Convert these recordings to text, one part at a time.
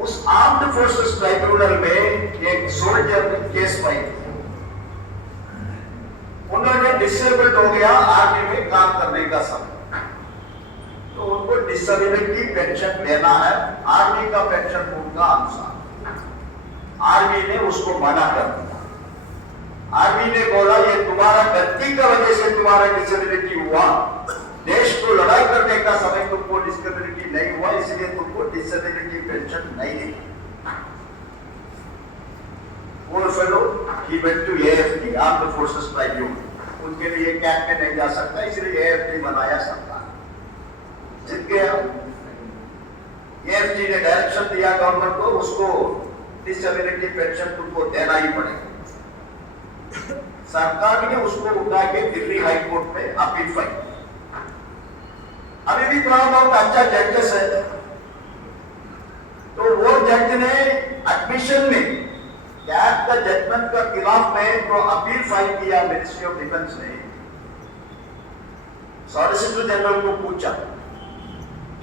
उस armed forces tribunal में एक सोल्जर ने केस फाइल किया। उन्होंने डिसेबल्ड हो गया आर्मी में काम करने का समय, तो उनको डिसेबिलिटी पेंशन देना है आर्मी का पेंशन कोड का अनुसार। आर्मी ने उसको मना कर दिया। आर्मी ने बोला ये तुम्हारा गलती का वजह से तुम्हारा डिसेबिलिटी हुआ, देश को लड़ाई करने का समय तुमको डिसेबिलिटी नहीं हुआ, इसलिए तुमको डिसेबिलिटी पेंशन नहीं दी। Poor fellow, he went to AFT, Armed Forces Tribunal। उनके लिए कैंप में नहीं जा सकता, इसलिए AFT बनाया सरकार, जीत गया। AFT ने डायरेक्शन दिया गवर्नमेंट को, उसको डिसेबिलिटी पेंशन तुमको देना ही पड़ेगा। सरकार ने उसको उठा के दिल्ली हाई कोर्ट में अपील फाइल। अभी भी थोड़ा बहुत अच्छा जजेस है, तो वो जज ने एडमिशन में कैट का जजमेंट का खिलाफ में तो अपील फाइल किया। मिनिस्ट्री ऑफ डिफेंस ने सॉलिसिटर जनरल को पूछा,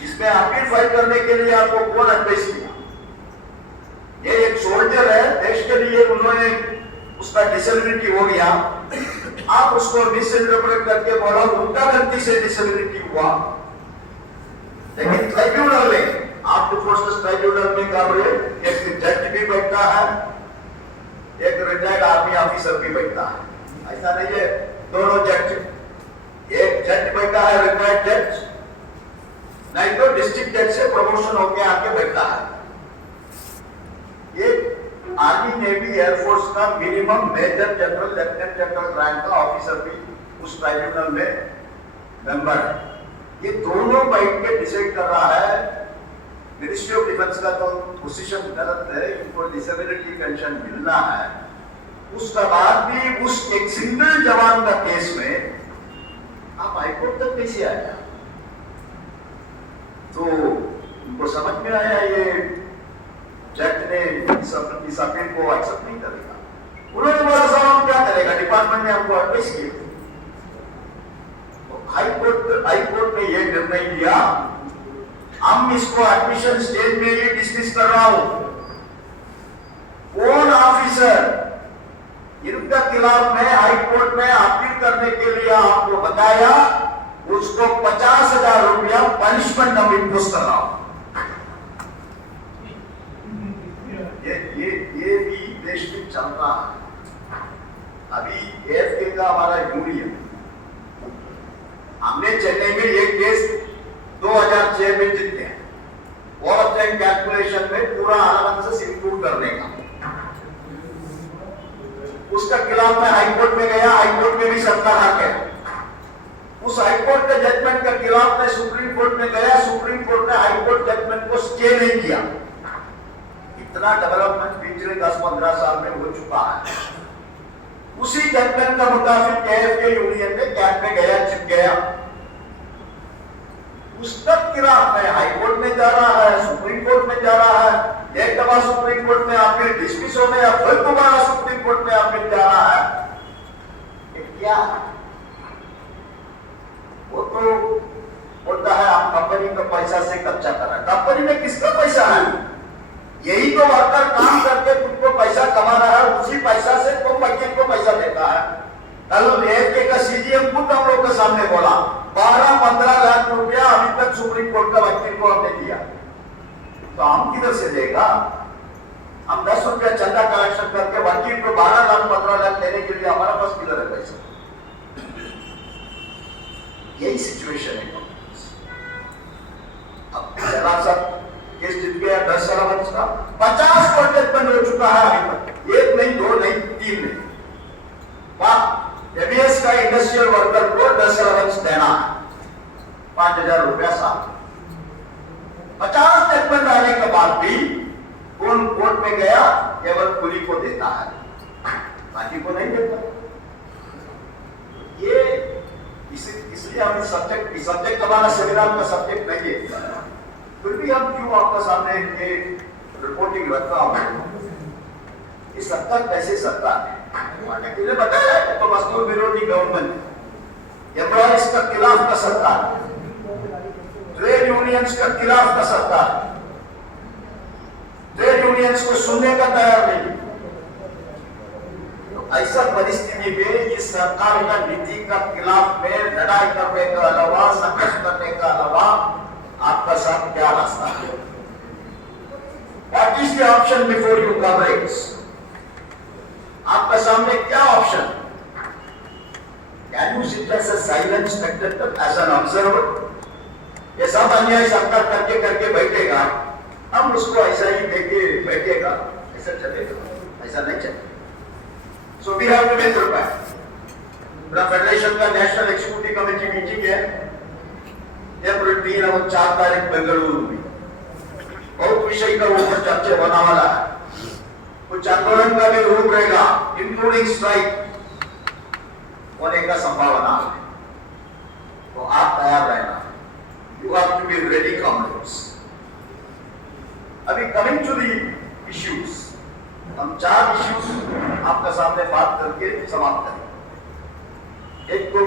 इसमें अपील फाइल करने के लिए आपको कौन एडवाइस किया? ये एक सोल्जर है, देश के लिए उन्होंने उसका डिसेबिलिटी हो गया, आप उसको मिसइंटरप्रेट करके बोला उनका गलती से डिसेबिलिटी हुआ। लेकिन ट्राइब्यूनल में, आर्म्ड फोर्सेस ट्राइब्यूनल में क्या बोले, एक जज भी बैठता है, एक रिटायर्ड आर्मी ऑफिसर भी बैठता है। ऐसा नहीं है दोनों जज, एक जज बैठा है रिटायर्ड जज, नहीं तो डिस्ट्रिक्ट जज से प्रमोशन होकर आके बैठता है। ये आर्मी, नेवी, एयरफोर्स का minimum major general, lieutenant general rank का ऑफिसर भी उस ट्राइब्यूनल में मेंबर है। ये दोनों बैठ के डिसाइड कर रहा है। मिनिस्ट्री ऑफ डिफेंस का तो पोजीशन गलत है, इनको डिसेबिलिटी पेंशन मिलना है। उसके बाद भी उस एक सिंगल जवान का केस में आप हाईकोर्ट तक कैसे आया? तो उनको समझ में आया ये जज ने इस अपील को एक्सेप्ट नहीं करेगा। उन्होंने बोला साहब हम क्या करेगा, डिपार्टमेंट ने हमको एडवाइस किया। तो हाईकोर्ट ने यह निर्णय लिया, हम इसको एडमिशन स्टेज में ही डिसमिस कर रहा हूं। कौन ऑफिसर इनका खिलाफ में हाईकोर्ट में अपील करने के लिए आपको बताया, उसको 50,000 रुपया पनिशमेंट हम इम्पोज कर रहा हूं। ये भी देश में चल रहा है। अभी एएफके का हमारा यूनियन, हमने चेन्नई में एक केस 2006 में जीते हैं, ओवर टाइम कैलकुलेशन में पूरा अलाउंसेस इंक्लूड करने का। उसका खिलाफ में हाईकोर्ट में गया, हाईकोर्ट में भी सरकार हक है। उस हाईकोर्ट के जजमेंट के खिलाफ में सुप्रीम कोर्ट में गया, सुप्रीम कोर्ट ने हाईकोर्ट जजमेंट को स्टे नहीं किया। इतना डेवलपमेंट पिछले 10-15 साल में हो चुका है। उसी जजमेंट का मुताबिक एएफके यूनियन में कैंप में गया, चिप गया, उसका खिलाफ में हाईकोर्ट में जा रहा है, सुप्रीम कोर्ट में जा रहा है। एक दफा सुप्रीम कोर्ट में अपील डिसमिस हो गया, फिर दोबारा सुप्रीम कोर्ट में अपील जा रहा है। क्या वो तो बोलता है आप कंपनी का पैसा से कब्जा कर रहे हैं। कंपनी में किसका पैसा है? यही तो वर्कर काम करके तुमको पैसा कमा रहा है, उसी पैसा से तुम वकील को पैसा देता है। कल एएफके का सीजीएम खुद हम लोग के सामने बोला 12-15 लाख रुपया अभी तक सुप्रीम कोर्ट का वकील को हमने दिया, तो हम किधर से देगा? हम 10 रुपया चंदा कलेक्शन करके वकील को 12 लाख 15 लाख देने के लिए हमारा पास किधर है पैसा? यही सिचुएशन है। अब जरा सा केस जीत गया 10 अलाउंस का, 50 कोर्ट जजमेंट हो चुका है अभी तक, 1 नहीं 2 नहीं 3 नहीं। एबीएस का इंडस्ट्रियल वर्कर को 10 अलाउंस देना है, 5,000 रुपया साल। 50 जजमेंट आने के बाद भी कौन कोर्ट में गया? केवल कुली को देता है, बाकी को नहीं देता। ये इसलिए हम सब्जेक्ट हमारा सेमिनार का सब्जेक्ट नहीं है, फिर भी हम क्यों आपका सामने ये रिपोर्टिंग रखा हूं। इस सत्ता कैसे सत्ता है मैंने बताया है, तो मजदूर विरोधी गवर्नमेंट, एम्प्लॉइज का खिलाफ का सत्ता, ट्रेड यूनियंस का खिलाफ का सत्ता, ओपिनियंस को सुनने का तैयार नहीं। तो ऐसा परिस्थिति में इस सरकार का नीति का खिलाफ में लड़ाई करने का अलावा, संघर्ष करने का अलावा आपका साथ क्या रास्ता है? What is the option before you, comrades? आपका सामने क्या option? Can you sit as a silent spectator, as an observer? ये सब अन्याय सरकार करके करके बैठेगा, हम उसको ऐसा ही देखे बैठेगा, ऐसा चलेगा? ऐसा नहीं चलेगा। So we have to be prepared. मेरा फेडरेशन का नेशनल एग्जीक्यूटिव कमेटी मीटिंग है अप्रैल 3 और 4 तारीख बेंगलुरु में। बहुत विषय का ऊपर चर्चा होने वाला है। कुछ आंदोलन का भी रूप रहेगा, इंक्लूडिंग स्ट्राइक होने का संभावना है। तो आप तैयार रहना। You have to be ready, comrades. अभी कमिंग टू दी इश्यूज, हम 4 इश्यूज आपका सामने बात करके समाप्त करें। एक तो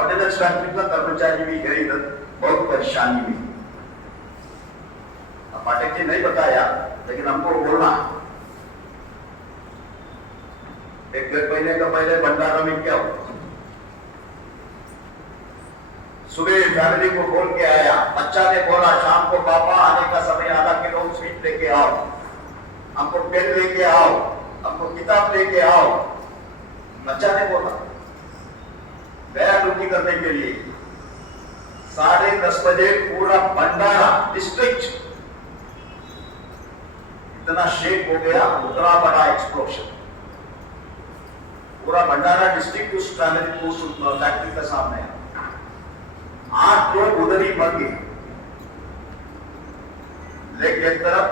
ऑर्डिनेंस फैक्ट्री का कर्मचारी भी है, इधर बहुत परेशानी भी। पाठक जी नहीं बताया, लेकिन हमको बोलना है। 1 महीने का पहले भंडारा में क्या हुआ? सुबह फैमिली को बोल के आया, बच्चा ने बोला शाम को पापा आने का समय, आधा किलो स्वीट लेके आओ, हमको पेन लेके आओ, हमको किताब लेके आओ। बच्चा ने बोला, गया ड्यूटी करने के लिए। 10:30 बजे पूरा भंडारा डिस्ट्रिक्ट इतना शेक हो गया, उतना बड़ा एक्सप्लोशन। पूरा भंडारा डिस्ट्रिक्ट उस फैक्ट्री के सामने, 8 लोग उधर ही मर गए। लेग एक तरफ,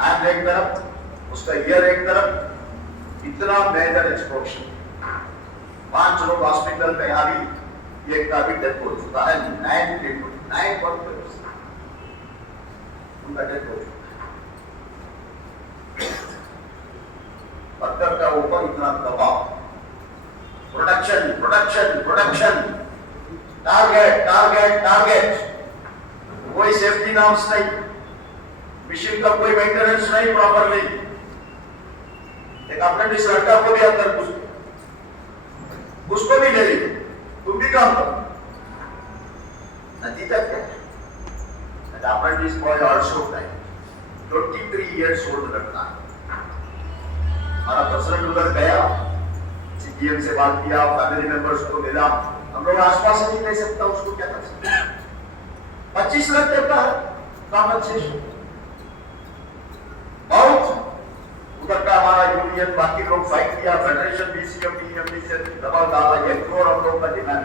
हैंड एक तरफ, उसका ईयर एक तरफ, इतना मेजर एक्सप्लोशन। 5 लोग हॉस्पिटल में, अभी एक का भी डेथ हो चुका है। 9 वर्कर्स उनका डेथ हो चुका है। पत्थर का ऊपर इतना दबाव, production production production, target target target, कोई सेफ्टी नॉर्म्स नहीं, मशीन का कोई मेंटेनेंस नहीं प्रॉपरली। एक अप्रेंटिस लड़का को भी अंदर उसको भी ले ली, तुम भी काम करो। नतीजा क्या है? Apprentice boy also died, 23 years old लड़का। हमारा प्रेसिडेंट उधर गया, सीएम से बात किया, फैमिली मेंबर्स को मिला। हम लोग आसपास नहीं ले सकता, उसको क्या कर सकते? 25 लाख देता है कॉम्पनसेशन। बहुत उधर का हमारा यूनियन, बाकी लोग फाइट किया, फेडरेशन भी, सीएम भी से दबाव डाला। 1 करोड़ हम लोग का डिमांड।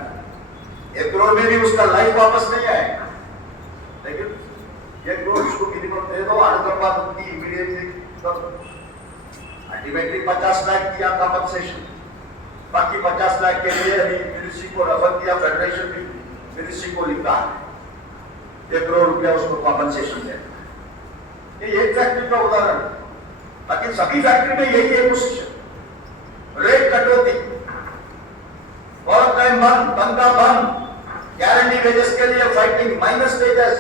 1 करोड़ में भी उसका लाइफ वापस नहीं आएगा, लेकिन 1 करोड़ उसको मिनिमम दे दो, औरंगाबाद उनकी इमीडिएटली अल्टीमेटली 50 लाख किया कॉम्पनसेशन। बाकी 50 लाख के लिए अभी मिनिस्ट्री को रेफर किया, फेडरेशन भी मिनिस्ट्री को लिखा है 1 करोड़ रुपया उसको कॉम्पनसेशन देना। ये एक फैक्ट्री का उदाहरण है, बाकी सभी फैक्ट्री में यही है पोजीशन। रेट कटौती, वर्क टाइम बंद, बंदा बंद, गारंटी वेजेस के लिए fighting, minus wages,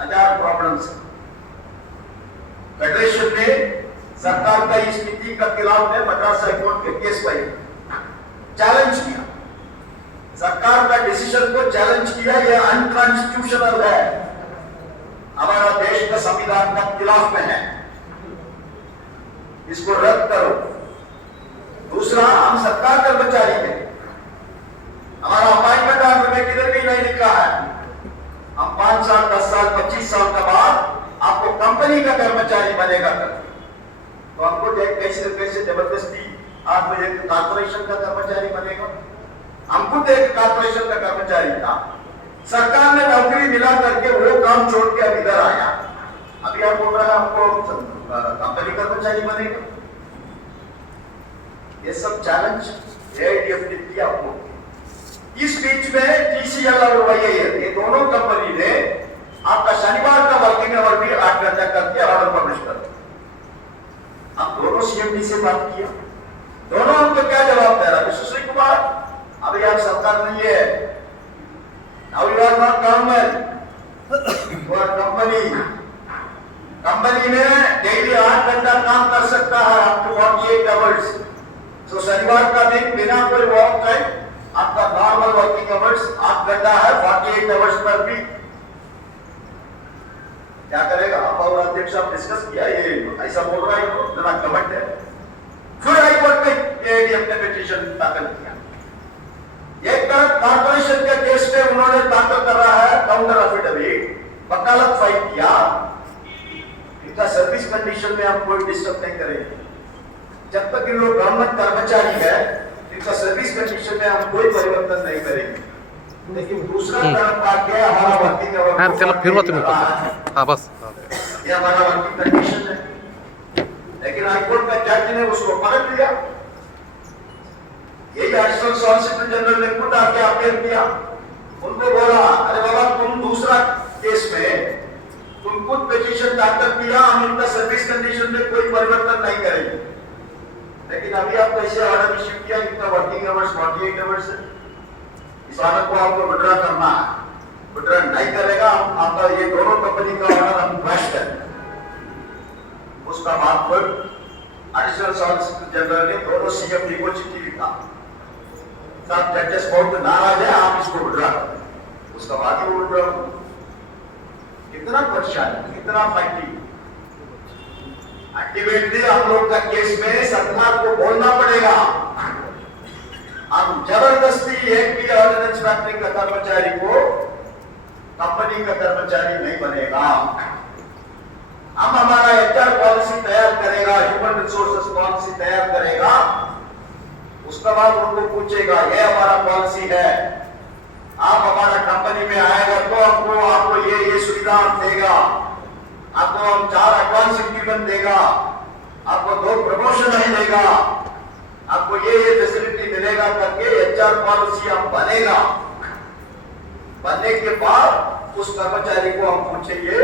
1000 problems. Federation ने सरकार का इस नीति का खिलाफ में मद्रास हाईकोर्ट के केस पर चैलेंज किया, सरकार का डिसीजन को चैलेंज किया। यह अनकॉन्स्टिट्यूशनल है, हमारा देश का संविधान का खिलाफ में है, इसको रद्द करो। दूसरा, हम सरकार कर्मचारी हैं, हमारा अपॉइंटमेंट ऑर्डर में किधर भी नहीं लिखा है हम 5 साल 10 साल 25 साल के बाद आपको कंपनी का कर्मचारी बनेगा। तो हमको कैसे कैसे जबरदस्ती आप एक कॉर्पोरेशन का कर्मचारी बनेगा? हमको तो एक कॉर्पोरेशन का कर्मचारी था, सरकार ने नौकरी मिला करके वो काम छोड़ के अब इधर आया, अभी आप बोल रहे हैं हमको कंपनी कर्मचारी बनेगा। ये सब चैलेंज एआईडीएफ ने किया आपको। इस बीच में टीसीएल और वाईएएल, ये दोनों कंपनी ने आपका शनिवार का वर्किंग आवर भी 8 घंटा करके ऑर्डर पब्लिश कर दिया। हम दोनों सीएमडी से बात किया, दोनों हमको क्या जवाब दे रहा है? सुश्री कुमार, अभी आप सरकार नहीं है, now you are not government, you are company, company में डेली 8 घंटा काम कर सकता है, अप टू 48 आवर्स। तो शनिवार का दिन बिना कोई वर्क टाइम आपका नॉर्मल वर्किंग आवर्स 8 घंटा है, 48 आवर्स पर भी क्या करेगा आप और अध्यक्ष आप डिस्कस किया, ये ऐसा बोल रहा है तो इतना कमेंट है। फिर हाईकोर्ट में एडीएम ने पिटीशन दाखिल किया। एक तरफ कॉर्पोरेशन के केस में उन्होंने दाखिल कर रहा है काउंटर एफिडेविट, वकालत फाइल किया, इनका सर्विस कंडीशन में हम कोई डिस्टर्ब नहीं करेंगे। जब तक इन लोग गवर्नमेंट कर्मचारी है, इनका सर्विस कंडीशन में हम कोई परिवर्तन नहीं करेंगे। लेकिन दूसरा तरफ आके हमारा वर्किंग हाँ चलो फिर वो तुम्हें हाँ बस ये हमारा वर्किंग कंडीशन है। लेकिन हाईकोर्ट का जज ने उसको पलट लिया। यही एडिशनल सॉलिसिटर जनरल ने खुद आके अपील किया, उनको बोला अरे बाबा तुम दूसरा केस में तुम खुद पिटीशन दाखिल किया, हम इनका सर्विस कंडीशन में कोई परिवर्तन नहीं करेंगे। लेकिन अभी आप कैसे ऑर्डर इश्यू किया, इनका वर्किंग आवर्स 48 आवर्स है, इस ऑर्डर को आपको विड्रॉ करना है, विड्रॉ नहीं करेगा आपका ये दोनों कंपनी का ऑर्डर हम क्रैश करेंगे। उसका बाद फिर एडिशनल सॉलिसिटर जनरल ने दोनों सीएम को चिट्ठी लिखा, सब जजेस बहुत नाराज है, आप इसको विड्रॉ करें। उसका बाद ही वो विड्रॉ। कितना परेशान, कितना फाइटिंग। अल्टीमेटली हम लोग का केस में सरकार को बोलना पड़ेगा, हम जबरदस्ती एक भी ऑर्डिनेंस फैक्ट्री का कर्मचारी को कंपनी का कर्मचारी नहीं बनेगा। हम हमारा एचआर पॉलिसी तैयार करेगा, ह्यूमन रिसोर्सेस पॉलिसी तैयार करेगा, उसके बाद उनको पूछेगा ये हमारा पॉलिसी है, आप हमारा कंपनी में आएगा तो आपको ये सुविधा देगा, आपको हम 4 एडवांस इंक्रीमेंट देगा, आपको 2 प्रमोशन देगा, आपको ये फैसिलिटी मिलेगा करके एचआर पॉलिसी हम बनेगा। बनने के बाद उस कर्मचारी को हम पूछेंगे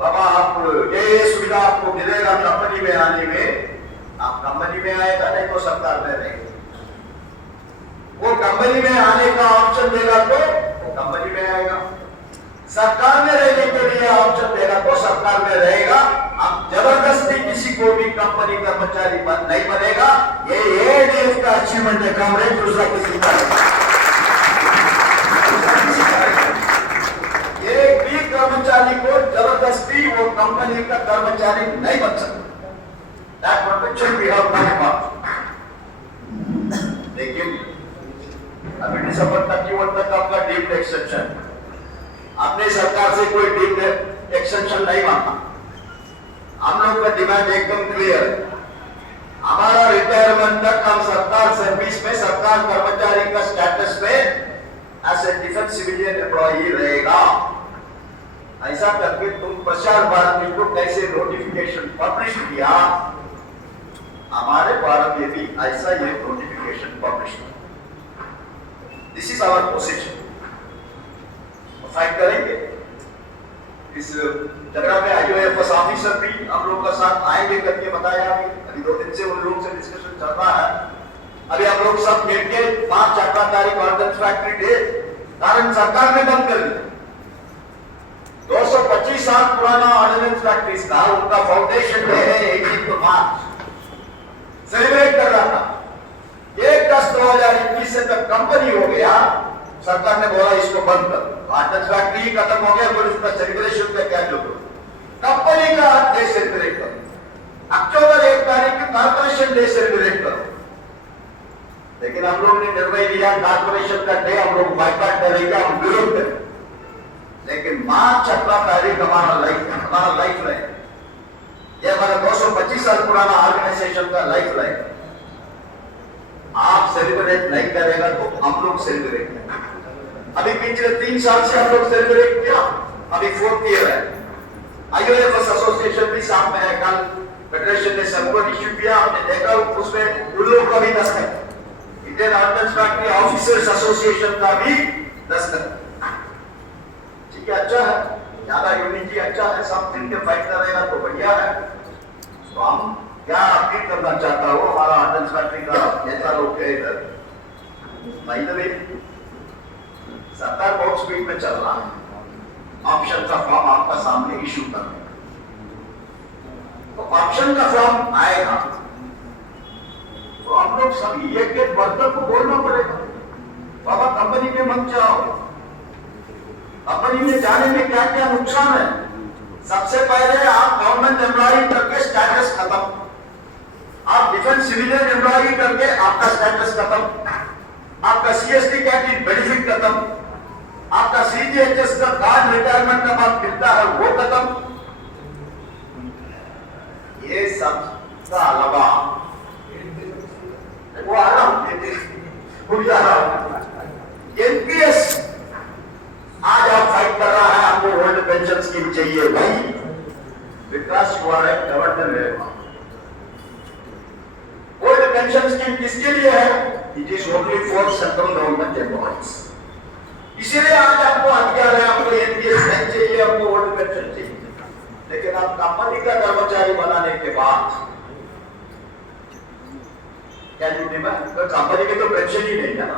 बाबा आप ये सुविधा आपको मिलेगा कंपनी में आने में, आप कंपनी में आएगा, नहीं तो सरकार में रहेगा। वो कंपनी में आने का ऑप्शन देगा तो वो कंपनी में आएगा, सरकार में रहने के लिए ऑप्शन देगा तो सरकार में रहेगा। अब जबरदस्ती किसी को भी कंपनी कर्मचारी नहीं बनेगा, ये एडीएफ का अचीवमेंट है कांग्रेस, दूसरा किसी का एक भी कर्मचारी को जबरदस्ती वो कंपनी का कर्मचारी नहीं बन सकता। That protection we have not got. लेकिन अभी दिसंबर 31 तक आपका डीम्ड एक्सेप्शन, आपने सरकार से कोई डीम्ड एक्सेप्शन नहीं मांगा। हम लोग का डिमांड एकदम क्लियर है, हमारा रिटायरमेंट तक हम सरकार सर्विस में सरकार कर्मचारी का स्टेटस में as a defence civilian employee रहेगा। ऐसा करके तुम प्रसार भारती को कैसे नोटिफिकेशन पब्लिश किया, हमारे भारत में भी ऐसा ये नोटिफिकेशन पब्लिश किया। This is our position, fight करेंगे। इस जगह में आईओएफएस ऑफिसर भी हम लोग का साथ आएंगे करके बताया, अभी 2 दिन से उन लोगों से डिस्कशन चल रहा है। अभी हम लोग सब मिलके 5 तारीख ऑर्डिनेंस फैक्ट्री डे कारण सरकार ने बंद कर दिया। 225 साल पुराना ऑर्डिनेंस फैक्ट्री था, उनका फाउंडेशन डे है 18 मार्च, सेलिब्रेट कर रहा था। 1/10/2021 से तक कंपनी हो गया, सरकार ने बोला इसको बंद कर, ऑर्डिनेंस फैक्ट्री ही खत्म हो गया, फिर उसका सेलिब्रेशन का क्या जो कंपनी का डे सेलिब्रेट करो, अक्टूबर 1 तारीख को कॉर्पोरेशन डे सेलिब्रेट करो। लेकिन हम लोग ने निर्णय लिया कॉर्पोरेशन का डे हम लोग बाइकआउट करेंगे, हम विरोध करेंगे। लेकिन मार्च 18 तारीख हमारा लाइफ है, ये हमारा 225 साल पुराना ऑर्गेनाइजेशन का लाइफ है। आप सेलिब्रेट नहीं करेगा तो हम लोग सेलिब्रेट करेंगे। अभी पिछले 3 साल से हम लोग सेलिब्रेट किया, अभी 4th ईयर है। आईओएफएस एसोसिएशन भी साथ में है, कल फेडरेशन ने सबको इश्यू किया, आपने देखा उसमें उन लोगों का भी दस्तखत, Indian ordnance factory officers association का भी दस्तखत। ठीक है, अच्छा है, ज्यादा यूनिटी अच्छा है, सब मिलकर फाइट करेगा तो बढ़िया है। तो हम क्या अपील करना चाहता हूँ, हमारा ऑर्डिनेंस फैक्ट्री का नेता लोग के इधर सरकार बहुत स्पीड में चल रहा है, ऑप्शन का फॉर्म आपका सामने इशू कर, तो ऑप्शन का फॉर्म आएगा तो हम लोग सब एक एक वर्कर को बोलना पड़ेगा, बाबा कंपनी में मत जाओ। कंपनी में जाने में क्या क्या नुकसान है? सबसे पहले आप गवर्नमेंट एम्प्लॉय करके स्टेटस खत्म, आप डिफेंस सिविलियन एम्प्लॉय करके आपका स्टेटस खत्म, आपका सीएसटी कैंटीन बेनिफिट खत्म, आपका सीजीएचएस का कार्ड रिटायरमेंट का बाद मिलता है वो खत्म। ये सब का अलावा वो आ रहा हूं एनपीएस आज आप फाइट कर रहा है, आपको ओल्ड पेंशन स्कीम चाहिए भाई, विकास हुआ है governor level. Old pension scheme किसके लिए है? It is only for central government employees. इसीलिए आज आपको अधिकार है, आपको एनपीएस नहीं चाहिए, आपको ओल्ड पेंशन चाहिए। लेकिन आप कंपनी का कर्मचारी बनाने के बाद क्या जुड़ने में कंपनी में तो पेंशन ही नहीं है ना,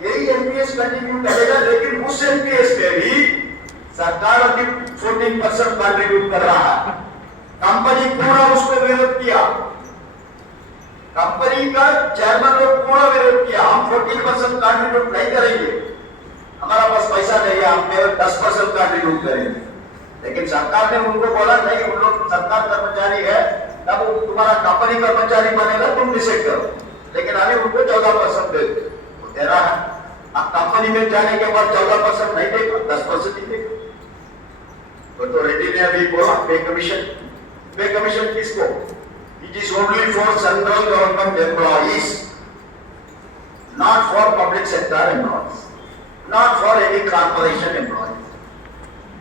यही एनपीएस कंटिन्यू करेगा। लेकिन उस एनपीएस में भी सरकार अभी 14% कंट्रीब्यूट कर रहा है। कंपनी पूरा उसको विरोध किया, कंपनी का चेयरमैन ने पूरा विरोध किया, हम 14% कंट्रीब्यूट नहीं करेंगे, हमारा पास पैसा नहीं है, हम केवल 10% कंट्रीब्यूट करेंगे। लेकिन सरकार ने उनको बोला नहीं, उन लोग सरकार कर्मचारी है, तब वो तुम्हारा कंपनी कर्मचारी बनेगा, तुम डिसाइड करो। लेकिन अभी उनको 14% दे दे रहा है। अब कंपनी में जाने के बाद 14% नहीं देगा, 10% ही देगा। तो रेड्डी ने अभी बोला पे कमीशन किसको? It is only for central government employees, not for public sector employees, not for any corporation employees.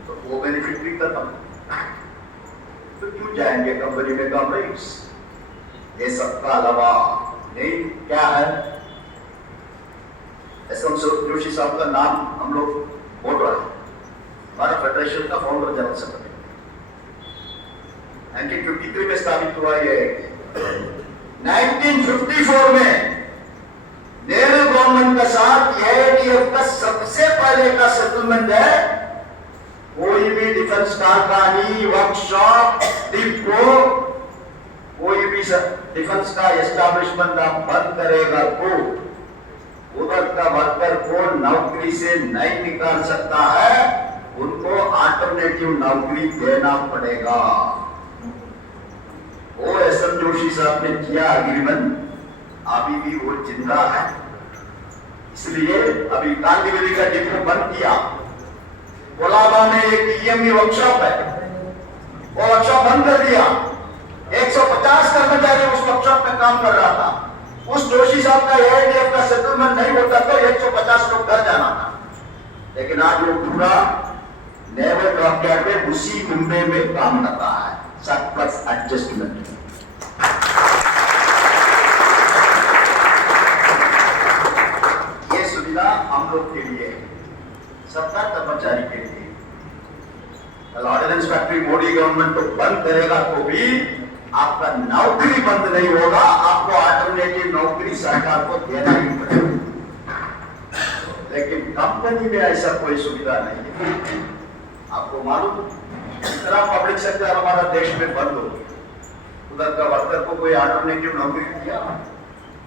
तो वो बेनिफिट भी खत्म, तो क्यों जाएंगे कंपनी में कॉर्पोरेट्स? ये सबका अलावा नहीं क्या है, एसएम जोशी साहब का नाम हम लोग बोल रहे हैं, हमारा फेडरेशन का फाउंडर जनरल सेक्रेटरी 1953 में स्थापित हुआ। ये 1954 में नेहरू गवर्नमेंट के साथ एआईटीएफ का सबसे पहले का सेटलमेंट है, कोई भी डिफेंस कारखानी, वर्कशॉप, डिपो, कोई भी डिफेंस का एस्टैब्लिशमेंट आप बंद करेगा तो उधर का वर्कर को नौकरी से नहीं निकाल सकता है, उनको अल्टरनेटिव नौकरी देना पड़ेगा। वो एसएम जोशी साहब ने किया एग्रीमेंट, अभी भी वो जिंदा है। इसलिए अभी कांदीवली का डिपो बंद किया, कोलाबा में एक ईएमई वर्कशॉप है, वो वर्कशॉप बंद कर दिया। 150 कर्मचारी उस वर्कशॉप में काम कर रहा था। उस जोशी साहब का एआईटीएफ का सेटलमेंट नहीं होता तो 150 लोग घर जाना था। लेकिन आज वो पूरा नेवल डॉकयार्ड में उसी मुंबई में काम कर रहा है, सरप्लस एडजस्टमेंट। ये सुविधा हम लोग के लिए, सरकार कर्मचारी के लिए। ऑर्डिनेंस फैक्ट्री मोदी गवर्नमेंट को बंद करेगा तो भी आपका नौकरी बंद नहीं होगा, आपको अल्टरनेटिव नौकरी सरकार को देना ही पड़ेगा। लेकिन कंपनी में ऐसा कोई सुविधा नहीं है। आपको मालूम, इतना पब्लिक सेक्टर हमारा देश में बंद हो गया, उधर का वर्कर को कोई अल्टरनेटिव नौकरी दिया,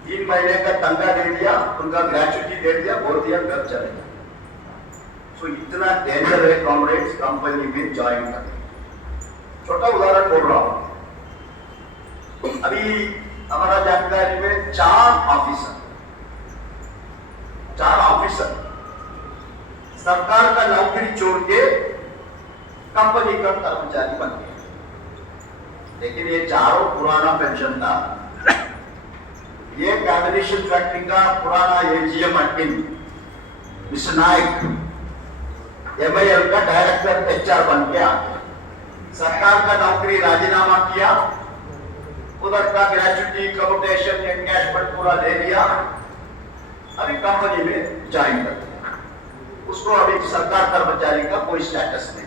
3 महीने का तनख्वाह दे दिया, उनका ग्रेचुटी दे दिया, बोल दिया घर चले गए। तो इतना डेंजर है कॉमरेड्स कंपनी में ज्वाइन करना। छोटा उदाहरण बोल रहा हूं, अभी हमारा जानकारी में 4 ऑफिसर सरकार का नौकरी छोड़ के कंपनी का कर्मचारी बन गए। लेकिन ये चारों पुराना पेंशन था। ये एमिनेशन फैक्ट्री का पुराना AGM admin mister Naik MIL का डायरेक्टर एचआर बन के आ गया। सरकार का नौकरी राजीनामा किया, उधर का ग्रेचुटी, कम्यूटेशन, एनकैशमेंट पूरा ले लिया, अभी कंपनी में ज्वाइन कर दिया। उसको अभी सरकार कर्मचारी का कोई स्टेटस नहीं।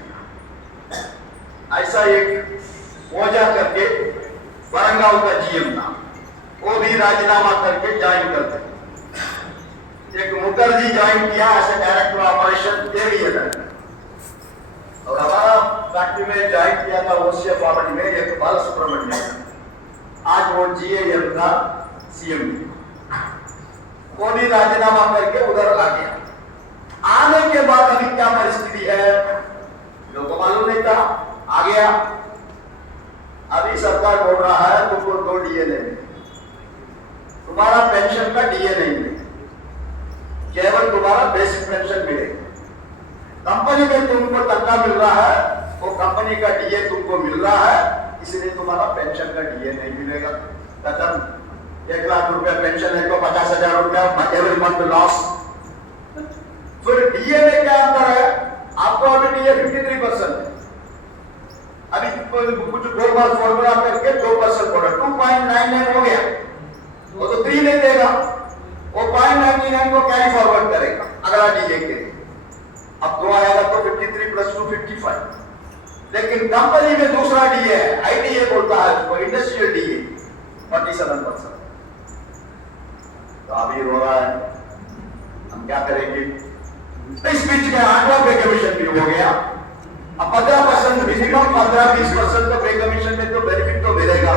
ऐसा एक ओझा करके वरंगाव का जीएम था, वो भी राजीनामा करके ज्वाइन कर दिया। एक मुखर्जी ज्वाइन किया ऐसे डायरेक्टर ऑपरेशन, और हमारा फैक्ट्री में ज्वाइन किया था ओसीएफ आवड़ी में एक बाला सुब्रमण्यम, आज वो जीएएम का सीएम, वो भी राजीनामा करके उधर आ गया। आने के बाद अभी क्या परिस्थिति है लोगों को मालूम नहीं था, आ गया। अभी सरकार बोल रहा है तुमको 2 डीए नहीं, तुम्हारा पेंशन का डीए नहीं मिलेगा, केवल तुम्हारा बेसिक पेंशन मिलेगा। कंपनी में तुमको तनख्वाह मिल रहा है, वो कंपनी का डीए तुमको मिल रहा है, इसलिए तुम्हारा पेंशन का डीए नहीं मिलेगा। खत्म। 1 लाख रुपया पेंशन है तो 50,000 रुपया एवरी मंथ लॉस। फिर डीए में क्या अंतर है? आपको अभी डीए 53% है, अभी कुछ गोलमाल फॉर्मूला करके 2% बढ़ा, 2.99 हो गया, वो तो 3 नहीं देगा, वो 0.99 को कैरी फॉरवर्ड करेगा अगला डीए के लिए। अब 2 आएगा तो 53 + 2 55। लेकिन कंपनी में दूसरा डीए है, आईडीए बोलता है उसको, इंडस्ट्रियल डीए 47%। तो अभी रो रहा है, हम क्या करेंगे? इस बीच में 8वां पे कमीशन भी हो गया। अब 15% मिनिमम 15-20% तो पे कमीशन में तो बेनिफिट तो मिलेगा,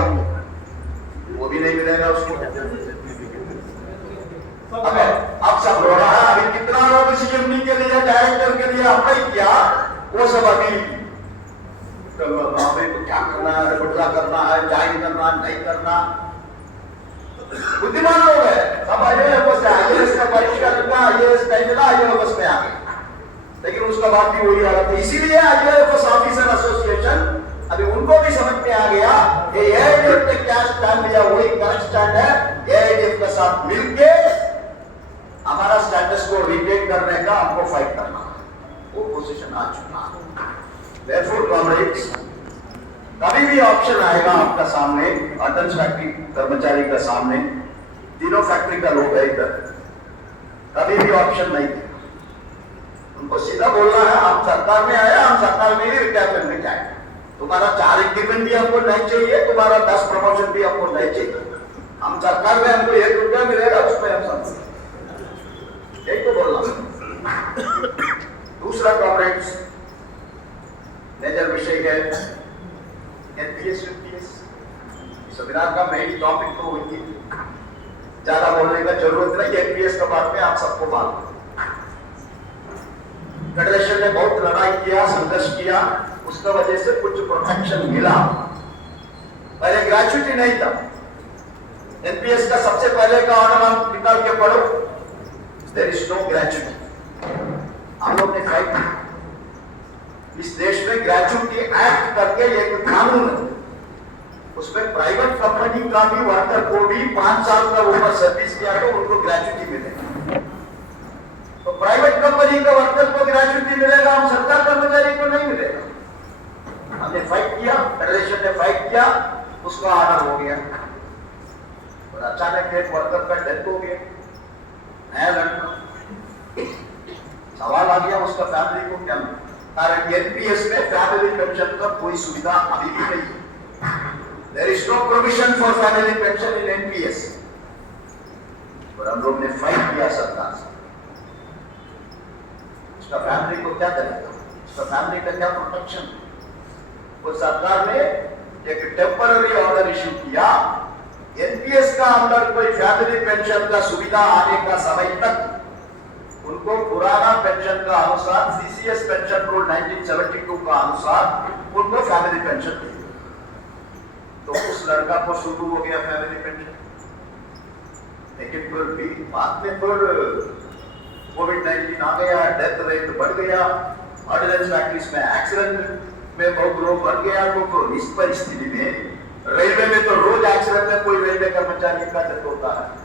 वो भी नहीं मिलेगा उसको। अब सब रो रहा है, अभी कितना लोग सीएमडी के लिए, डायरेक्टर के लिए अप्लाई किया, वो सब अभी तो क्या करना है, विड्रॉ करना है, ज्वाइन करना, नहीं करना। बुद्धिमान लोग है सब, आईएएस का परीक्षा निकला, आईएएस नहीं मिला, आईएएस में आ गए, लेकिन उसका बात भी वही आ रहा था। इसीलिए आईएएस ऑफिसर एसोसिएशन अभी उनको भी समझ में आ गया कि एआईडीएफ ने क्या स्टैंड लिया वही करेक्ट स्टैंड है। एआईडीएफ के साथ मिलके हमारा स्टेटस को रिटेन करने का हमको फाइट करना है, वो पोजीशन आ चुका है। Therefore, comrades, कभी भी ऑप्शन आएगा आपका सामने, अटल्स फैक्ट्री कर्मचारी का सामने, तीनों फैक्ट्री का लोग है इधर, कभी भी ऑप्शन नहीं है। उनको सीधा बोलना है, हम सरकार में आए, हम सरकार में ही रिटायरमेंट में जाए, तुम्हारा 4 इंक्रीमेंट भी हमको नहीं चाहिए, तुम्हारा 10 प्रमोशन भी हमको नहीं चाहिए, हम सरकार में हमको 1 रुपया मिलेगा, उसमें हम समझ, यही तो बोलना। दूसरा कॉमरेड्स, मेजर विषय है एनपीएस यूपीएस। संविधान का मेन टॉपिक तो वही है, ज्यादा बोलने का जरूरत नहीं। एनपीएस के बारे में आप सबको मालूम, फेडरेशन ने बहुत लड़ाई किया, संघर्ष किया, उसका वजह से कुछ प्रोटेक्शन मिला। पहले ग्रेच्युटी नहीं था। एनपीएस का सबसे पहले का ऑर्डर हम निकाल के पढ़ो, देयर इज नो ग्रेच्युटी। हम लोग ने फाइट की, इस देश में ग्रेच्युटी एक्ट करके एक कानून है, उसमें प्राइवेट कंपनी का भी वर्कर को भी 5 साल का ऊपर सर्विस किया तो उनको ग्रेच्युटी मिलेगा। तो प्राइवेट कंपनी का वर्कर को ग्रेच्युटी मिलेगा, हम सरकार कर्मचारी को नहीं मिलेगा। हमने फाइट किया, फेडरेशन ने फाइट किया, उसका ऑर्डर हो गया। और अचानक एक वर्कर का डेथ हो गया, नया लड़का, सवाल आ गया उसका फैमिली को क्या मिला, कारण एनपीएस में फैमिली पेंशन का कोई सुविधा अभी भी नहीं है। There is no provision for family pension in NPS. और हम लोग ने फाइट किया सरकार से, उसका फैमिली को क्या करेगा, उसका फैमिली का क्या प्रोटेक्शन। वो सरकार ने एक टेम्पररी ऑर्डर इश्यू किया, एनपीएस का अंदर कोई फैमिली पेंशन का सुविधा आने का समय तक उनको पुराना पेंशन का अनुसार, सीसीएस पेंशन रूल 1972 का अनुसार उनको फैमिली पेंशन दी। तो उस लड़का को शुरू हो गया फैमिली पेंशन, लेकिन फिर भी बाद में फिर कोविड-19 आ गया, डेथ रेट बढ़ गया, ऑर्डिनेंस फैक्ट्रीज में एक्सीडेंट में बहुत लोग बढ़ गया। तो इस परिस्थिति में रेलवे में तो रोज एक्सीडेंट में कोई रेलवे कर्मचारी का डेथ होता है।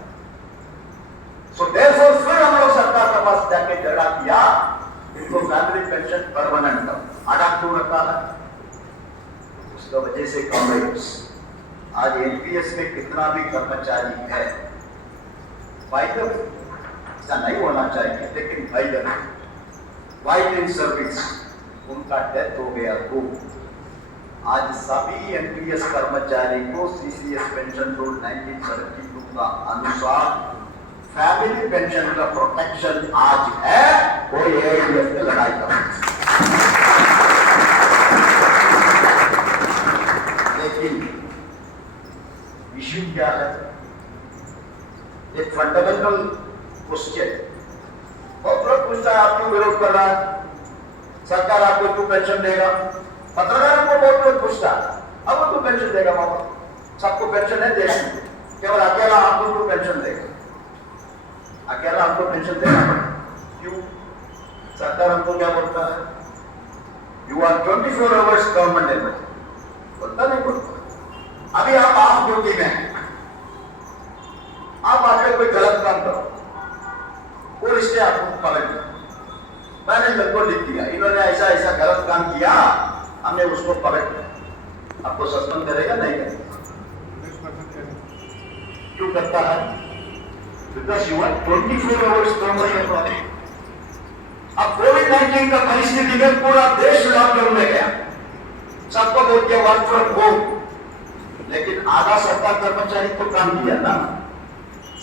So therefore, फिर हम लोग सरकार के पास जाके झगड़ा किया, इनको फैमिली पेंशन परमानेंट का अडॉप्ट क्यों रखा है। उसका वजह से कॉमरेड्स, आज एनपीएस में कितना भी कर्मचारी है, फायदा ऐसा नहीं होना चाहिए, लेकिन भाई वाइट इन सर्विस उनका डेथ हो गया तो आज सभी एनपीएस कर्मचारी को सीसीएस पेंशन रूल 1972 का अनुसार फैमिली पेंशन का प्रोटेक्शन आज है। वो एआईडीएफ ने लड़ाई कर सरकार आपको क्यों पेंशन देगा? पत्रकारों को बहुत लोग पूछता अब वो तो पेंशन देगा बाबा, सबको पेंशन है देश में, केवल अकेला आपको क्यों पेंशन देगा? अकेला आपको पेंशन देगा क्यों? सरकार हमको क्या बोलता है? You are 24 hours government employ, बोलता नहीं बोलता। अभी आप ऑफ ड्यूटी में हैं, आप आके कोई गलत काम करो, पुलिस ने आपको पकड़ लिया, मैनेजमेंट को लिख दिया इन्होंने ऐसा ऐसा गलत काम किया, हमने उसको पकड़ लिया, आपको सस्पेंड करेगा नहीं करेगा? क्यों करता है? Because you are 24 hours government employ. अब कोविड-19 का परिस्थिति में पूरा देश लॉकडाउन में गया, सबको बोल दिया वर्क फ्रॉम होम, लेकिन आधा सरकार कर्मचारी को काम किया ना,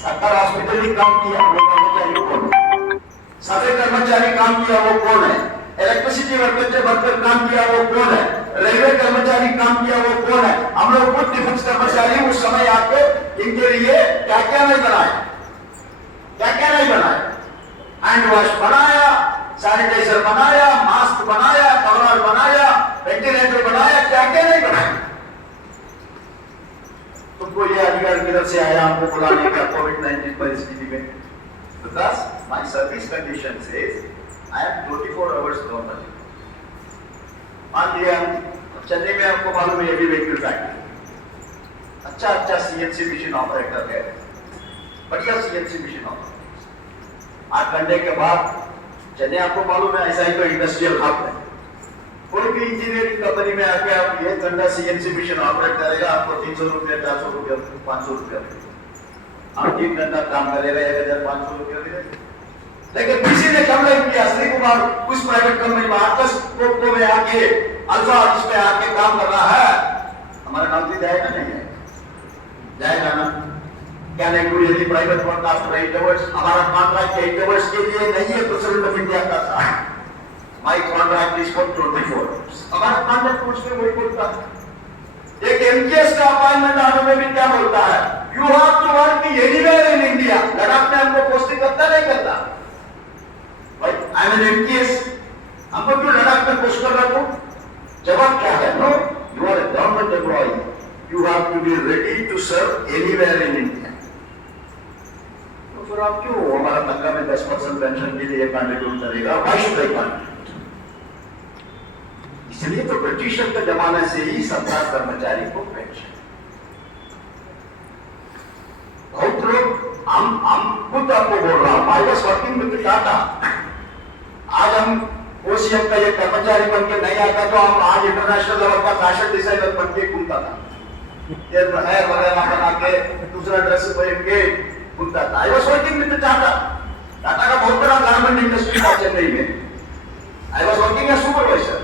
सरकार हॉस्पिटल ही काम किया, वो कर्मचारी कौन है? सफाई कर्मचारी काम किया, वो कौन है? इलेक्ट्रिसिटी वर्कर काम किया, वो कौन है? रेलवे कर्मचारी काम किया, वो कौन है? हम लोग खुद डिफेंस कर्मचारी उस समय आके इनके लिए क्या क्या नहीं बनाया, क्या क्या नहीं बनाया, हैंड वॉश बनाया, सैनिटाइजर बनाया, मास्क बनाया, कवर बनाया, वेंटिलेटर बनाया, क्या क्या नहीं बनाया। तुमको ये अधिकार किधर से आया हमको बुलाने का कोविड-19 परिस्थिति में? Because my service condition says I am 24 hours government. मान लिया चेन्नई में आपको मालूम है हेवी व्हीकल फैक्ट्री, अच्छा सीएनसी मशीन ऑपरेटर है, बढ़िया सीएनसी मशीन ऑपरेटर। 8 घंटे के बाद चेन्नई आपको मालूम है ऐसा ही तो इंडस्ट्रियल हब है, कोई भी इंजीनियरिंग कंपनी में आके आप 1 घंटा सीएनसी मशीन ऑपरेट करेगा, आपको 300 रुपया, 400 रुपया, 500 रुपया, आप 3 घंटा काम करेगा 1500 रुपया मिलेगा। लेकिन किसी ने कम नहीं किया, श्री कुमार उस प्राइवेट कंपनी में आकस कोको में आके अल्फा इसमें आके काम कर रहा है, हमारा नौकरी जाएगा नहीं है? जाएगा ना? क्या नहीं कोई यदि प्राइवेट वर्क आफ्टर 8 आवर्स, हमारा कॉन्ट्रैक्ट 8 आवर्स के लिए नहीं है, प्रेसिडेंट ऑफ इंडिया का था, my contract is for 24 hours, हमारा कॉन्ट्रैक्ट कुछ में वही बोलता है। एक एमजीएस का अपॉइंटमेंट ऑर्डर में भी क्या बोलता है? You have to work anywhere in India. Ladakh में हमको पोस्टिंग करता नहीं करता? भाई आई एम एन एमजीएस, हमको क्यों लद्दाख में पोस्ट कर रखो? जवाब क्या है? No, you are a government employ, you have to be ready to serve anywhere in India. तो फिर आप क्यों हमारा तनख्वाह में 10% पेंशन के लिए कंट्रीब्यूट करेगा? Why should I contribute? इसलिए तो ब्रिटिशर के जमाने से ही सरकार कर्मचारी को पेंशन। बहुत लोग हम खुद आपको बोल रहा हूं, आई वाज वर्किंग विद टाटा, आज हम ओसीएम का ये कर्मचारी बन के नहीं आता तो हम आज इंटरनेशनल लेवल का फैशन डिजाइनर बन के घूमता था, ये हेयर वगैरह बना के दूसरा ड्रेस पहन के घूमता था। I was working with Tata, Tata का बहुत बड़ा गारमेंट इंडस्ट्री था चेन्नई में, I was working as supervisor.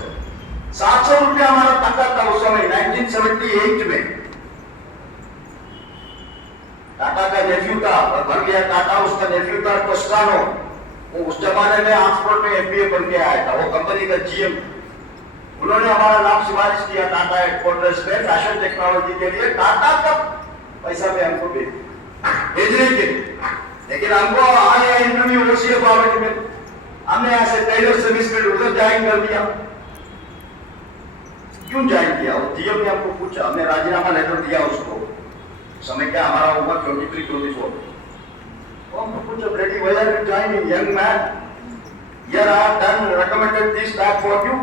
700 रुपया हमारा तनख्वाह था उस समय 1978 में। टाटा का नेफ्यू था, बन गया टाटा, उसका नेफ्यू था टोस्कानो, वो उस जमाने में ऑक्सफोर्ड में एमबीए बन के आया था, वो कंपनी का जीएम, उन्होंने हमारा नाम सिफारिश किया टाटा हेडक्वार्टर्स में फैशन टेक्नोलॉजी के लिए। टाटा का पैसा में हमको भेजने के, लेकिन हमको आया इंटरव्यू ओसीएफ ऑडिट में, हमने ऐसे टेलर सर्विस में उधर ज्वाइन कर दिया। क्यों ज्वाइन किया? वो जीएम ने हमको पूछा, हमने राजीनामा लेटर दिया उसको, समय क्या हमारा उम्र 23-24, वो हमको पूछा ब्रेडी why are you joining young man, here I have done recommended this tag for you.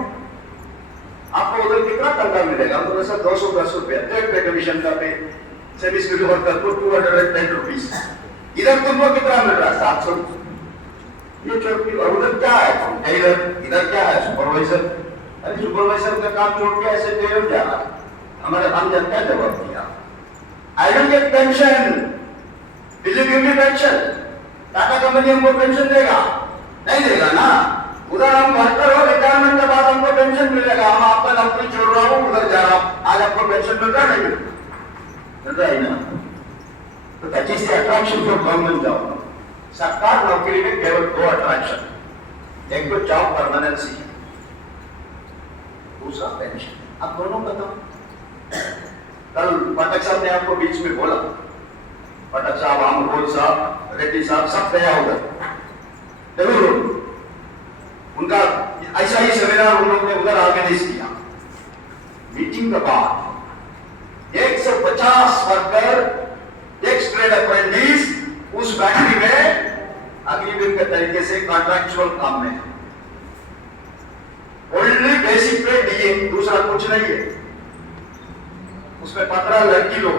आपको उधर कितना तनख्वाह मिलेगा? हम बोले सर 210 रुपया, थर्ड पे कमीशन का पे, सर्विस के वर्कर को 210 रुपीस, इधर तुमको कितना मिल रहा है? 700। ये छोटी, और उधर क्या है? टेलर, इधर क्या है? सुपरवाइजर। अरे सुपरवाइजर का काम छोड़ के ऐसे टेलर जा रहा, हमारे हम जनता जवाब दिया, I don't get pension, will you give me pension? Tata company हमको पेंशन देगा? नहीं देगा ना। उधर हम वर्कर हो, रिटायरमेंट के बाद हमको पेंशन मिलेगा, हम आपका नौकरी छोड़ रहा हूँ उधर जा रहा हूँ, आज आपको पेंशन मिल रहा है? नहीं मिल रहा है ना। तो that is the attraction for government job. सरकार नौकरी में केवल 2 अट्रैक्शन, एक तो जॉब परमानेंसी, दूसरा पेंशन। अब दोनों बताओ। कल पाठक साहब ने आपको बीच में बोला, पाठक साहब, आमरोल साहब, रेड्डी साहब सब गया होगा, जरूर उनका ऐसा वैसा ही सेमिनार उन लोगों ने उधर ऑर्गेनाइज किया। मीटिंग के बाद 150 वर्कर टेक्स ट्रेड अप्रेंटिस उस फैक्ट्री में अग्निवीर के तरीके से कॉन्ट्रैक्चुअल काम में है। ओनली बेसिक पे डीए, दूसरा कुछ नहीं है। उसमें 15 लड़की लोग,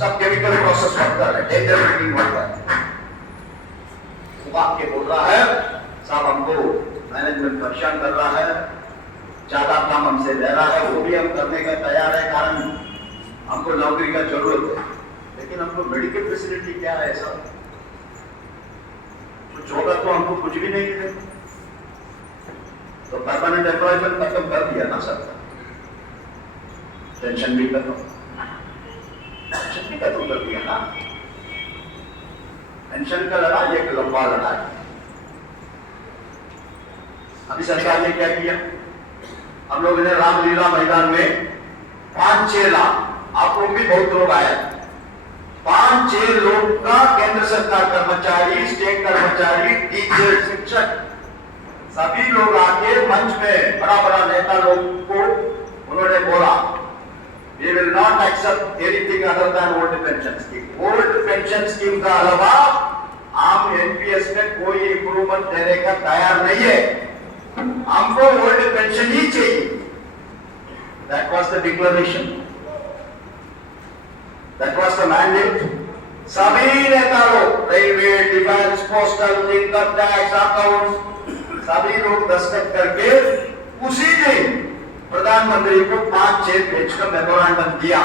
सब केमिकल प्रोसेस वर्कर है, टेंडर मेकिंग वर्कर। वो आके बोल रहा है साहब हमको मैनेजमेंट परेशान कर रहा है, ज्यादा काम हमसे ले रहा है, वो भी हम करने का तैयार है कारण हमको नौकरी का जरूरत है, लेकिन हमको मेडिकल फैसिलिटी क्या है सर? कुछ होगा तो हमको कुछ भी नहीं मिलेगा। तो परमानेंट एम्प्लॉयमेंट खत्म कर दिया ना सर, पेंशन भी खत्म कर दिया ना। पेंशन का लड़ाई एक लंबा लड़ाई। अभी सरकार ने क्या किया, हम लोगों ने रामलीला मैदान में 5-6 लाख, आप लोग भी बहुत लोग आए, 5-6 लोग का केंद्र सरकार कर्मचारी, स्टेट कर्मचारी, टीचर, शिक्षक सभी लोग आके मंच में बड़ा बड़ा नेता लोग को उन्होंने बोला we will not accept anything other than old pension scheme. Old pension scheme का अलावा हम एनपीएस में कोई इंप्रूवमेंट देने का तैयार नहीं है, हमको ओल्ड पेंशन ही चाहिए। That was the declaration. That was the mandate. सभी नेता लोग, railway, defence, postal, income tax, accounts, सभी लोग दस्तखत करके उसी दिन प्रधानमंत्री को 5-6 पेज का मेमोरेंडम दिया,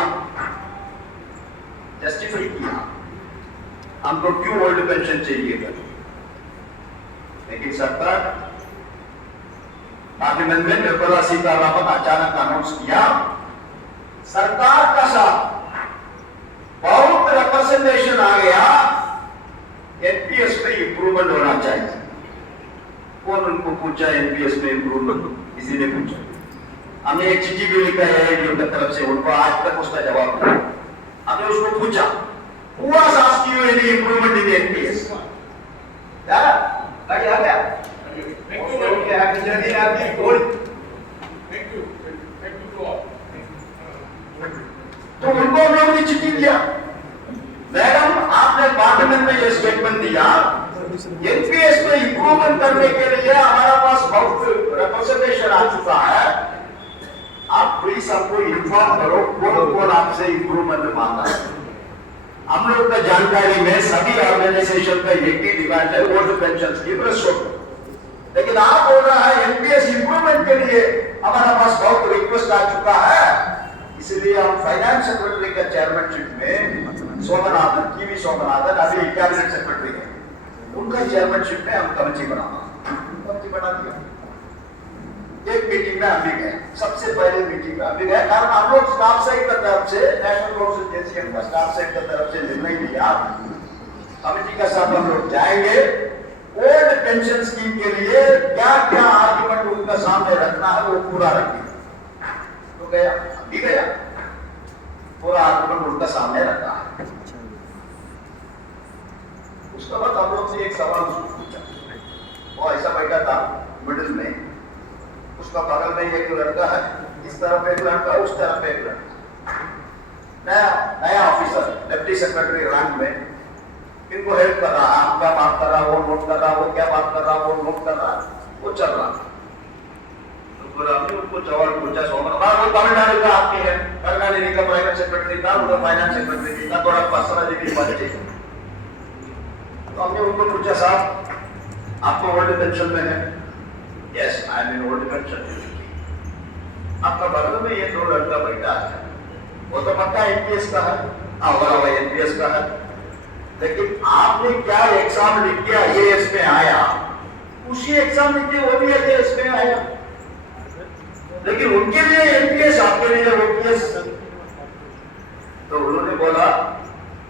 जस्टिफाई किया हमको क्यों ओल्ड पेंशन चाहिए। लेकिन सरकार पार्लियामेंट में निर्मला सीतारामन अचानक अनाउंस किया, सरकार का साथ बहुत रिप्रेजेंटेशन आ गया, एनपीएस में इंप्रूवमेंट होना चाहिए। कौन उनको पूछा एनपीएस में इंप्रूवमेंट? किसी ने पूछा? हमने एक चिट्ठी भी लिखा है एनडीओ की तरफ से, उनको आज तक उसका जवाब नहीं। हमने उसको पूछा who was asking you any improvement in the NPS? क्या लगे आ गया? ओके हैप्पी जर्नी आपकी गोल। Thank you to all. तो उनको हम लोगों ने चिट्ठी दिया, मैडम आपने पार्लियामेंट में ये स्टेटमेंट दिया एनपीएस में इंप्रूवमेंट करने के लिए हमारा पास बहुत रिप्रेजेंटेशन आ चुका है, आप प्लीज हमको इन्फॉर्म करो कौन कौन आपसे इंप्रूवमेंट मांगा है। हम लोग का जानकारी में सभी ऑर्गेनाइजेशन का एक ही डिमांड है ओल्ड पेंशन स्कीम रिस्टोर, लेकिन आप बोल रहा है एनपीएस इंप्रूवमेंट के लिए हमारा पास बहुत रिक्वेस्ट आ चुका है, इसलिए हम फाइनेंस सेक्रेटरी का चेयरमैनशिप में सोमनाथन, टीवी सोमनाथन अभी कैबिनेट सेक्रेटरी है, उनका चेयरमैनशिप में हम कमेटी बना दिया। एक मीटिंग में हम भी गए, सबसे पहले मीटिंग में हम भी गए, कारण हम लोग स्टाफ साइड की तरफ से, नेशनल काउंसिल जेसीएम का स्टाफ साइड की तरफ से निर्णय लिया कमेटी का साथ हम लोग जाएंगे, ओल्ड पेंशन स्कीम के लिए क्या क्या आर्गुमेंट उनका सामने रखना है वो पूरा रखेंगे। तो गया, भी गया, पूरा आर्गुमेंट उनका सामने रखा है। उसके बाद हम लोग से एक सवाल उसको पूछा, वो ऐसा बैठा था मिडिल में, उसका बगल में एक लड़का है, इस तरफ एक लड़का, उस तरफ एक लड़का, नया ऑफिसर, डिप्टी सेक्रेटरी रैंक में, इनको हेल्प कर रहा, आप क्या बात कर रहा, वो नोट कर रहा, वो क्या बात कर रहा, वो नोट कर रहा, वो चल रहा। तो फिर हमने उनको सवाल पूछा, वो तमिलनाडु का आदमी है, करुणानिधि का प्राइवेट सेक्रेटरी था, उनका फाइनेंस सेक्रेटरी था, थोड़ा पर्सनैलिटी बच्चे। तो हमने उनको पूछा साहब आपको ओल्ड पेंशन में है? Yes I am in old pension. आपका बगल में ये 2 लड़का बैठा है, वो तो पक्का एनपीएस का है, वो एनपीएस का है, लेकिन आपने क्या एग्जाम लिख के आईएएस में आया, उसी एग्जाम लिख के वो भी आईएएस में आया, लेकिन उनके लिए एनपीएस, आपके लिए ओपीएस। तो उन्होंने बोला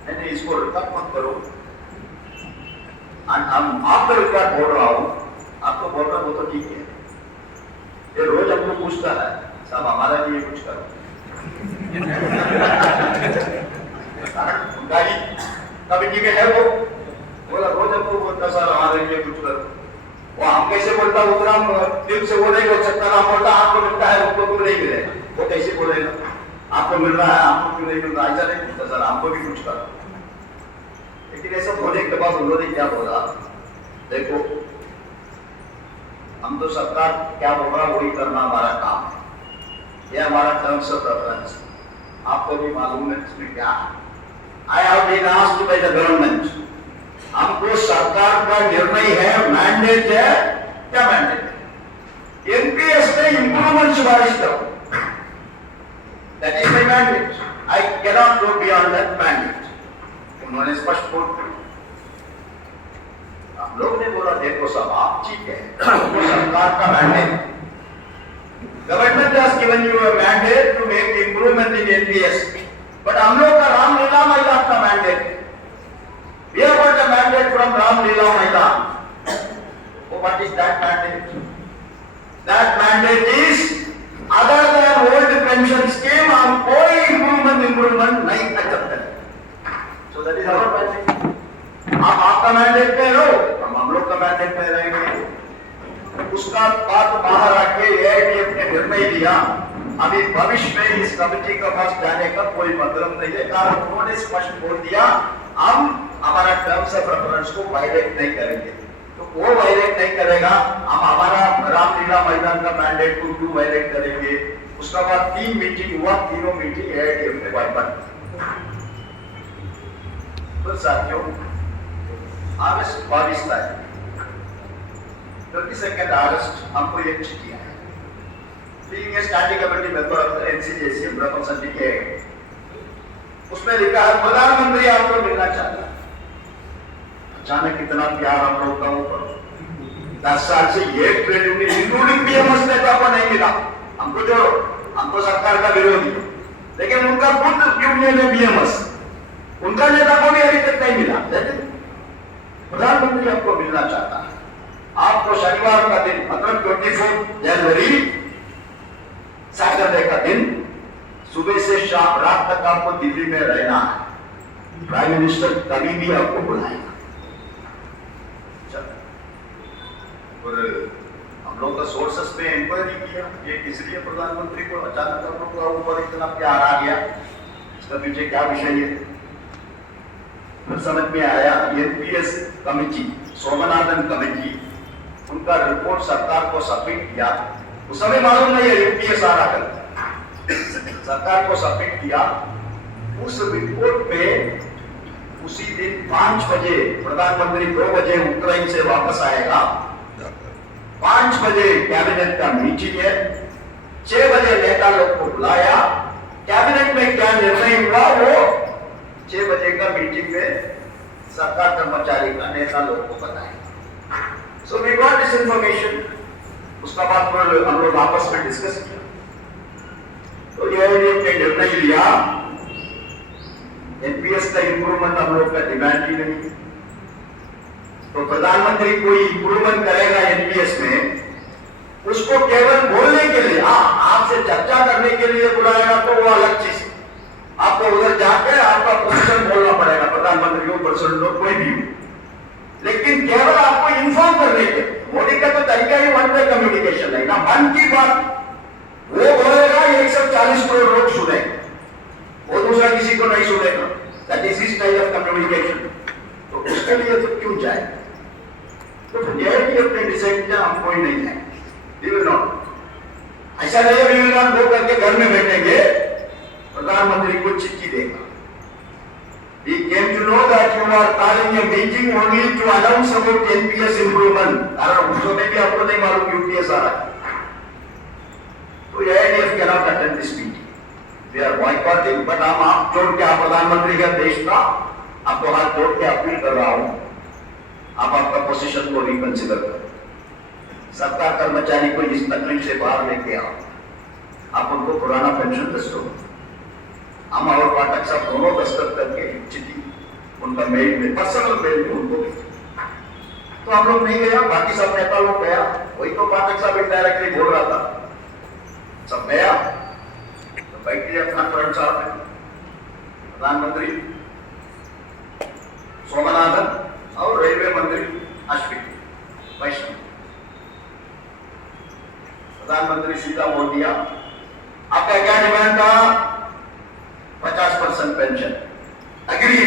नहीं इसको रिकॉर्ड मत करो, हम आपका रिकॉर्ड बोल रहा हूं, आपको बोल रहा वो तो ठीक है, ये रोज हमको पूछता है साहब हमारे लिए कुछ करो। कमेटी में है वो, बोला रोज हमको बोलता सर हमारे लिए कुछ करो, वो हम कैसे बोलता उतना दिल से वो नहीं बोल सकता ना, बोलता आपको मिलता है उनको क्यों नहीं मिलेगा, वो कैसे बोलेगा आपको मिल रहा है आपको क्यों नहीं मिल रहा, ऐसा नहीं पूछता सर, हमको भी कुछ कर। लेकिन ऐसा बोलने के बाद उन्होंने क्या बोला, देखो हम तो सरकार क्या बोल रहा वही करना हमारा काम है, ये हमारा टर्म्स ऑफ रेफरेंस, आपको भी मालूम है इसमें क्या है। I have been asked by the government, हमको सरकार का निर्णय है, मैंडेट है, क्या मैंडेट है, एनपीएस में इंप्रूवमेंट सिफारिश करो, that is my mandate, I can not go beyond that mandate, उन्होंने स्पष्ट बोल दिया। हम लोग ने बोला देखो साहब आप ठीक है, वो सरकार का mandate, government has given you a mandate to make improvement in NPS, but हम लोग का रामलीला मैदान का मैंडेट है, we have got a mandate from Ramlila Maidan. Oh, what is that mandate? That mandate is other than old pension scheme, हम कोई improvement नहीं कर सकते, so that is our mandate. आप आपका मैंडेट पे रहो, हम लोग का मैंडेट पे रहेंगे। उसका बात बाहर आके एआईडीएफ ने निर्णय लिया, अभी भविष्य में इस कमेटी का पास जाने का कोई मतलब नहीं है, कारण उन्होंने स्पष्ट बोल दिया हम हमारा टर्म्स ऑफ रेफरेंस को वायलेट नहीं करेंगे, तो वो वायलेट नहीं करेगा, हम हमारा रामलीला मैदान का मैंडेट को क्यों वायलेट करेंगे। उसका बाद 3 मीटिंग हुआ, तीनों मीटिंग एआईडीएफ ने वाइपन। तो साथियों अगस्त 22 तारीख 22 अगस्त हमको एक चिट्ठी आई, being a standing committee member of the NCJCM representing AID, उसमें लिखा है प्रधानमंत्री आपको मिलना चाहता है। अचानक इतना प्यार हम लोग का ऊपर, 10 साल से एक ट्रेड यूनियन इंक्लूडिंग बीएमएस ने तो आपको नहीं मिला, हमको जोड़ो, हमको सरकार का विरोधी, लेकिन उनका खुद यूनियन है बीएमएस, उनका नेता को भी अभी तक नहीं मिला, लेकिन प्रधानमंत्री आपको मिलना चाहता है। आपको शनिवार का दिन मतलब 24 जनवरी सैटरडे का दिन सुबह से शाम रात तक आपको दिल्ली में रहना है, प्राइम मिनिस्टर कभी भी आपको बुलाएगा। और हम लोग का सोर्सेस में इंक्वायरी किया ये किस लिए प्रधानमंत्री को अचानक हम लोग का ऊपर इतना प्यार आ गया, इसका पीछे क्या विषय है। फिर समझ में आया एनपीएस कमेटी, सोमनाथन कमेटी, उनका रिपोर्ट सरकार को सबमिट किया, उस समय मालूम नहीं है यूपीएस आ रहा कर सरकार को सबमिट किया। उस रिपोर्ट में उसी दिन 5 बजे प्रधानमंत्री 2 बजे यूक्रेन से वापस आएगा, 5 बजे कैबिनेट का मीटिंग है, 6 बजे नेता लोग को बुलाया, कैबिनेट में क्या निर्णय हुआ वो 6 बजे का मीटिंग में सरकार कर्मचारी का नेता लोग को बताएगा। So we got this information. उसका बाद हम लोग आपस में डिस्कस किया, तो एआईडीएफ ने निर्णय लिया एनपीएस का इंप्रूवमेंट हम लोग का डिमांड ही नहीं, तो प्रधानमंत्री कोई इंप्रूवमेंट करेगा एनपीएस में, उसको केवल बोलने के लिए, आपसे चर्चा करने के लिए बुलाएगा तो वो अलग चीज, आपको उधर जाकर आपका पोजीशन बोलना पड़ेगा, प्रधानमंत्री को प्रेसिडेंट हो कोई भी, लेकिन केवल आपको इन्फॉर्म करने के। मोदी का तो तरीका ही वन वे कम्युनिकेशन है ना, मन की बात वो बोलेगा 140 करोड़ लोग सुनेंगे, वो दूसरा किसी को नहीं सुनेगा, that is his style of communication. तो उसके लिए तो क्यों जाए, तो एआईडीएफ ने डिसाइड किया हम कोई नहीं है, वी विल नॉट, ऐसा नहीं है वी विल नॉट गो करके घर में बैठेंगे, प्रधानमंत्री को चिट्ठी देगा। We came to know that you are calling a meeting only to announce about NPS improvement, कारण उस समय भी आपको नहीं मालूम यूपीएस आ रहा है, तो AIDF cannot attend this meeting. We are boycotting, but हम आप जोड़ के आप प्रधानमंत्री का देश का आपको हाथ जोड़ के अपील कर रहा हूं, आप आपका पोजीशन को रिकंसिडर करें, सरकार कर्मचारी को इस तकलीफ से बाहर लेके आओ, आप उनको पुराना पेंशन दस्तो, हम और पाठक साहब दोनों दस्तखत करके चिट्ठी उनका मेल में पर्सनल मेल में उनको, तो हम लोग नहीं गया, बाकी सब नेता लोग गया, वही तो पाठक साहब इनडायरेक्टली बोल रहा था, सब गया तो बैठ गया अपना फ्रंट साहब में, प्रधानमंत्री सोमनाथन और रेलवे मंत्री अश्विनी वैष्णव प्रधानमंत्री सीधा बोल दिया, आपका क्या डिमांड था? 50% पेंशन, एग्री,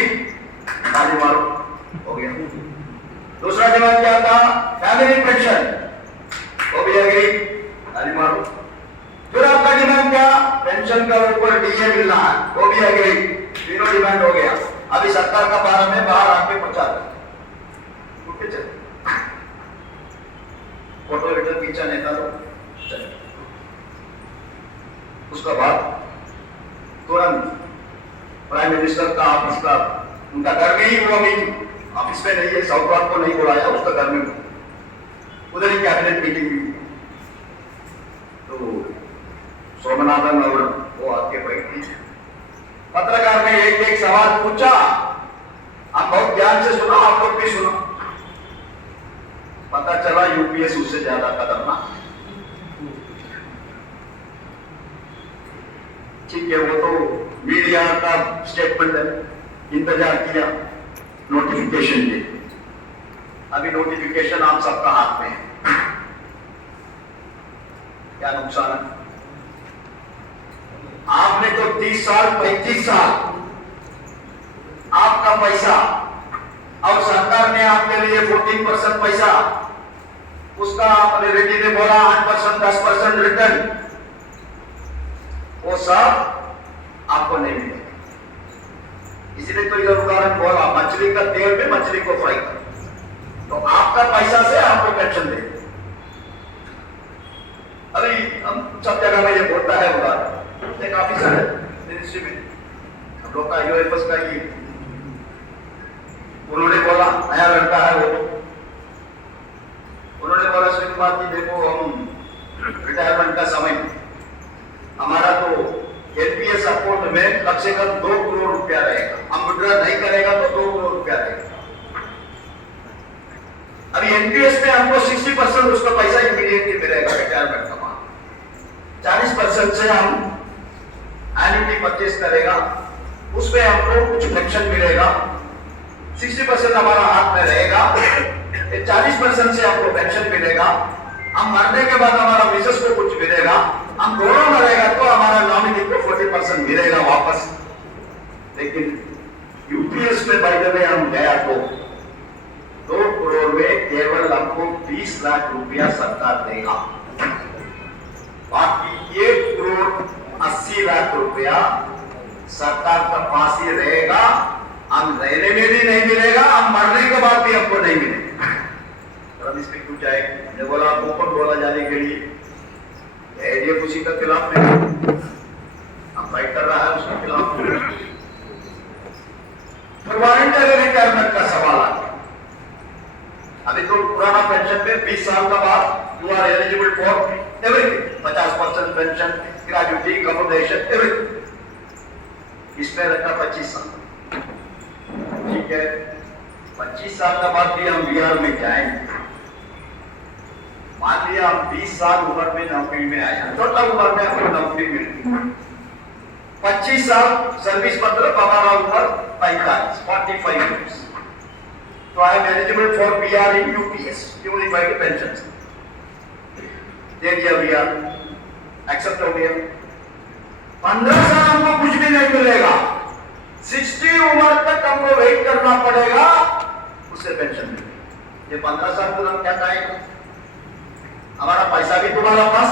ताली मारो, हो गया। दूसरा डिमांड क्या था? फैमिली पेंशन, वो भी एग्री, ताली मारो। फिर आपका डिमांड क्या? पेंशन का ऊपर डीए मिलना है, वो भी एग्री। तीनों डिमांड हो गया। अभी सरकार का बारे में बाहर आके पहुंचा दो, फोटो रिटर्न खींचा नेता लोग, चले। उसका बाद तुरंत प्राइम मिनिस्टर का ऑफिस का, उनका घर में ही वो मीटिंग, ऑफिस में नहीं है, साउथ वार्ड को नहीं बुलाया, उसका घर में उधर ही कैबिनेट मीटिंग हुई। तो सोमनाथन और वो आके बैठी, पत्रकार ने एक एक सवाल पूछा, आप बहुत ध्यान से सुना, आप लोग भी सुना। पता चला यूपीएस उससे ज्यादा खतरनाक। ठीक है, वो तो मीडिया का स्टेटमेंट है, इंतजार किया नोटिफिकेशन के। अभी नोटिफिकेशन आप सबका हाथ में है, क्या नुकसान है? आपने तो 30 साल 35 साल आपका पैसा, और सरकार ने आपके लिए 14% पैसा, उसका अपने बेटी ने बोला 8% 10% रिटर्न, वो सब आपको नहीं मिलेगा। इसलिए तो इधर उदाहरण बोला, मछली का तेल में मछली को फ्राई कर, तो आपका पैसा से आपको पेंशन दे। अभी हम सब जगह में ये बोलता है उदाहरण, एक ऑफिसर है मिनिस्ट्री में, हम लोग का यूएफएस का ही, उन्होंने बोला नया लड़का है वो, उन्होंने बोला सुनील कुमार जी देखो, हम रिटायरमेंट का समय, हमारा तो एनपीएस अकाउंट में कम से कम 2 करोड़ रुपया रहेगा, हम विड्रॉ नहीं करेगा तो 2 करोड़ रुपया रहेगा। अभी एनपीएस में हमको 60% उसका पैसा इमीडिएटली मिलेगा रिटायरमेंट का, 40% से हम एन्युटी परचेस करेगा, उसमें हमको कुछ पेंशन मिलेगा, 60% हमारा हाथ में रहेगा, 40% से हमको पेंशन मिलेगा, हम मरने के बाद हमारा मिसेस को कुछ मिलेगा, हम दोनों मरेगा तो हमारा नॉमिनी को 40% मिलेगा वापस। लेकिन यूपीएस में बाय द वे हम गया तो 2 करोड़ में केवल हमको 20 लाख रुपया सरकार देगा, बाकी 1 करोड़ 80 लाख रुपया सरकार का पास ही रहेगा, हम रहने में भी नहीं मिलेगा, हम मरने के बाद भी हमको नहीं मिलेगा। इसमें क्यों जाए? मैंने बोला ओपन बोला जाने के लिए, ये उसी के खिलाफ नहीं, हम फाइट कर रहा है उसके खिलाफ। वॉलंटरी रिटायरमेंट का सवाल आ गया। अभी तो पुराना पेंशन में 20 साल का बाद you are eligible for everything, 50% pension, gratuity, accommodation, everything. इसमें रखा 25 साल, ठीक है। 25 साल का बाद भी हम बिहार में जाएंगे, मान लिया हम 20 साल उम्र में नौकरी में आया, छोटा उम्र में हमें नौकरी मिलती, 25 साल सर्विस मतलब हमारा उम्र 45 years, तो I am eligible for BR in UPS, unified pension. दे दिया बीआर, एक्सेप्ट हो गया। 15 साल हमको कुछ भी नहीं मिलेगा, 60 उम्र तक हमको वेट करना पड़ेगा, उससे पेंशन मिलेगी। ये 15 साल को हम क्या कहेंगे? हमारा पैसा भी तुम्हारा पास,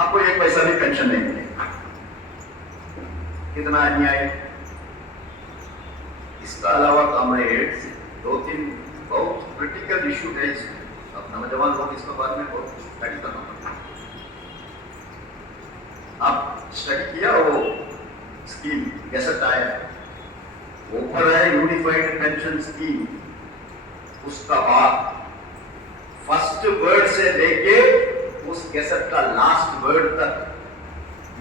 आपको 1 पैसा भी पेंशन नहीं मिलेगा। कितना अन्याय। इसका अलावा कॉमरेड्स 2-3 बहुत क्रिटिकल इशू है इसमें, अब नौजवान लोग इसके बारे में बहुत स्टडी करना पड़ता है। आप स्टडी किया वो स्कीम कैसे आया, ऊपर है यूनिफाइड पेंशन स्कीम, उसका बाद फर्स्ट वर्ड से लेके उस गैसेट का लास्ट वर्ड तक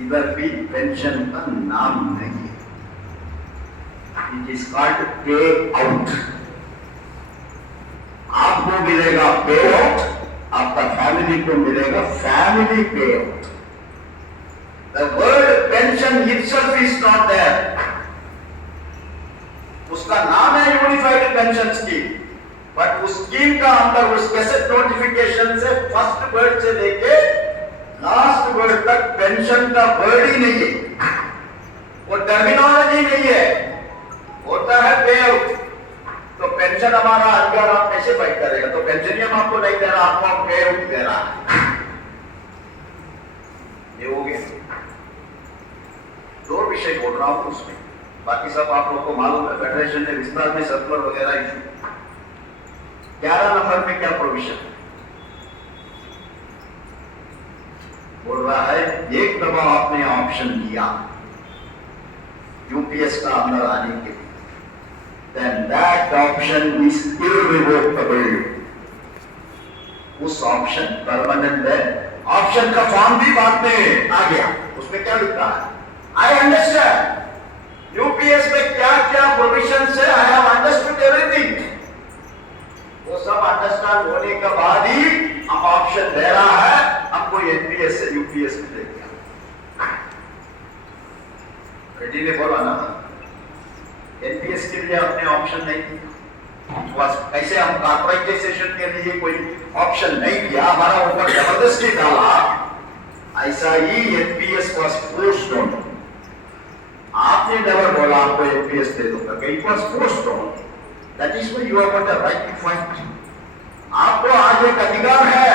इधर भी पेंशन का नाम नहीं है। इट इज कॉल्ड पे आउट। आपको मिलेगा पे आउट, आपका फैमिली को मिलेगा family pay out. The word pension itself is not there. उसका नाम है यूनिफाइड पेंशन स्कीम, बट उस स्कीम का अंदर उस गैसेट नोटिफिकेशन से फर्स्ट वर्ड से लेके लास्ट वर्ड तक पेंशन का वर्ड ही नहीं है, वो टर्मिनोलॉजी नहीं है, होता है पे आउट। तो पेंशन हमारा अधिकार आप कैसे फाइट करेगा? तो पेंशन ही हम आपको नहीं दे रहा, आपको पे आउट दे रहा है। ये हो गया। दो विषय बोल रहा हूं उसमें, बाकी सब आप लोग को मालूम है, फेडरेशन ने विस्तार में सर्कुलर वगैरह इशू। 11 नंबर में क्या प्रोविजन बोल रहा है? एक दफा आपने ऑप्शन दिया यूपीएस का अंदर आने के लिए, then that option is irrevocable. उस ऑप्शन परमानेंट है। ऑप्शन का फॉर्म भी बाद में आ गया, उसमें क्या लिखा है? आई अंडरस्टैंड यूपीएस में क्या क्या प्रोविजन है, आई हैव अंडरस्टूड एवरीथिंग। वो सब अंडरस्टैंड होने के बाद ही अब ऑप्शन दे रहा है, आपको एनपीएस से यूपीएस में दे दिया। रेड्डी ने बोला ना, एनपीएस के लिए आपने ऑप्शन नहीं दिया, कैसे हम कॉर्पोरेटाइजेशन के लिए कोई ऑप्शन नहीं दिया, हमारा ऊपर जबरदस्ती डाला, ऐसा ही एनपीएस वाज फोर्स्ड ऑन। आपने नेवर बोला आपको एनपीएस दे दूंगा, it was forced on. That is why you have got a right to fight. आपको आज एक अधिकार है।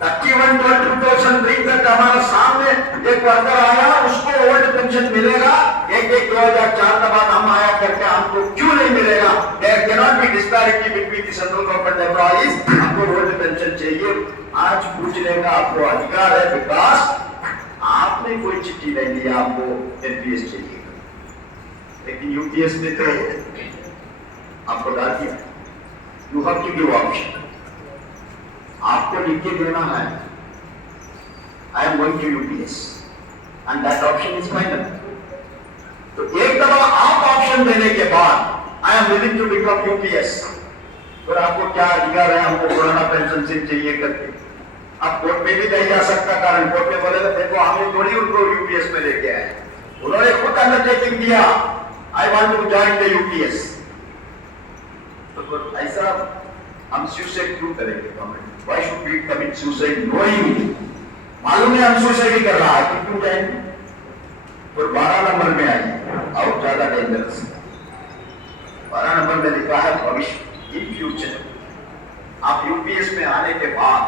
31/12/2003 तक हमारे सामने एक वर्कर आया, उसको ओल्ड पेंशन मिलेगा, एक 2004 के बाद हम आया करके हमको क्यों नहीं मिलेगा? There can not be disparity between the central government employees. हमको ओल्ड पेंशन चाहिए, आज पूछने का आपको अधिकार है, बिकॉज आपने कोई चिट्ठी नहीं दी, आपको एनपीएस चाहिए। लेकिन यूपीएस में तो आपको डाल दिया, you have to give option. आपको लिख के देना है, I am going to UPS and that option is final. तो एक दफा आप ऑप्शन देने के बाद I am willing to become UPS, और आपको क्या अधिकार है हमको पुराना पेंशन सिर्फ चाहिए करके? आप कोर्ट में भी नहीं जा सकता, कारण कोर्ट में बोलेगा देखो हमने थोड़ी उनको यूपीएस में लेके आए, उन्होंने खुद अंडरटेकिंग दिया, I want to join the UPS. तो ऐसा हम सुसाइड क्यों करेंगे? Government why should we commit suicide knowing, मालूम है हम सुसाइड ही कर रहा है, क्यों जाएंगे? तो 12 नंबर में आई और ज्यादा डेंजरस। 12 नंबर में लिखा है भविष्य, इन फ्यूचर आप यूपीएस में आने के बाद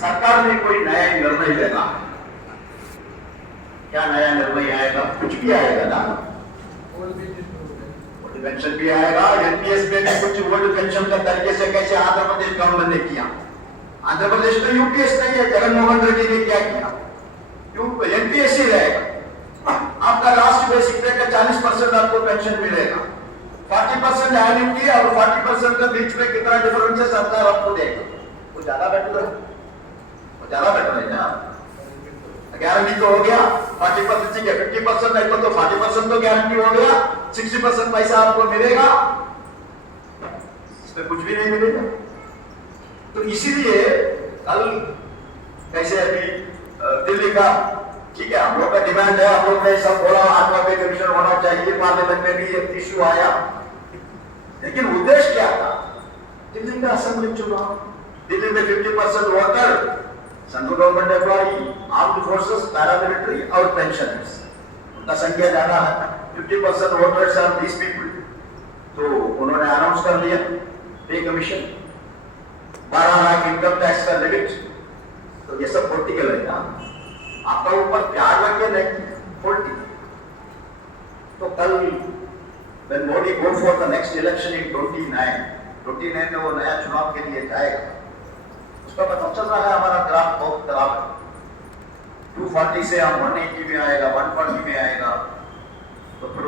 सरकार ने कोई नया निर्णय लेना है। क्या नया निर्णय आएगा? कुछ भी आएगा ना, पेंशन भी आएगा, एनपीएस में भी कुछ ओल्ड पेंशन का तरीके से कैसे आंध्र प्रदेश गवर्नमेंट ने किया। आंध्र प्रदेश में यूपीएस नहीं है, जगनमोहन रेड्डी ने क्या किया? एनपीएस ही रहेगा। आपका लास्ट बेसिक पे का 40% आपको पेंशन मिलेगा, 40% एन्युटी और 40% के बीच में कितना डिफरेंस है सरकार आपको देगा। वो ज्यादा बेटर है, वो ज्यादा बेटर है ना। गारंटी तो हो गया 40% ठीक है, 50% नहीं तो 40% तो गारंटी हो गया, 60% पैसा आपको मिलेगा, इसमें कुछ भी नहीं मिलेगा। तो इसीलिए कल कैसे अभी दिल्ली का ठीक है, हम लोग का डिमांड है, हम लोग ने सब बोला 8वां पे कमीशन होना चाहिए, पार्लियामेंट में भी एक इश्यू आया, लेकिन उद्देश्य क्या था? दिल्ली में असेंबली चुनाव, दिल्ली में 50% voter central government employee, armed forces, paramilitary और पेंशनर्स, उनका संख्या ज्यादा है, 50% वोटर्स आर दीस पीपल। तो उन्होंने अनाउंस कर दिया पे कमीशन, 12 लाख इनकम टैक्स का लिमिट। तो ये सब पॉलिटिकल है ना, आपका ऊपर प्यार लग के नहीं पॉलिटिकल। तो कल when Modi go for the next election in 29 में वो नया चुनाव के लिए जाएगा, उसका पता चल रहा है हमारा ग्राफ बहुत खराब है। 240 से हम 180 में आएगा, 140 में आएगा, तो फिर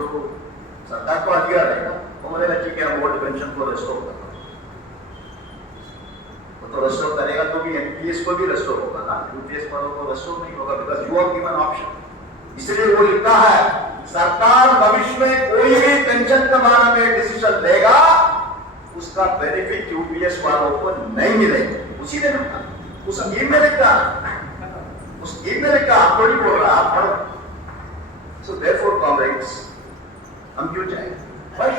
सरकार को अधिकार रहेगा, वो बोलेगा ठीक है हम ओल्ड पेंशन को रेस्टोर करना, वो तो रेस्टोर करेगा तो भी एनपीएस को भी रेस्टोर होगा ना, यूपीएस वालों को रेस्टोर नहीं होगा, because you are given option. इसलिए वो लिखता है सरकार भविष्य में कोई भी पेंशन के बारे में डिसीजन लेगा, उसका बेनिफिट यूपीएस वालों को नहीं मिलेगा। उसी ने लिखा, उस स्कीम में लिखा, उस स्कीम में लिखा, आप थोड़ी बोल रहा, आप पढ़ो। सो देयरफॉर कॉमरेड्स, हम क्यों जाएं? Fight,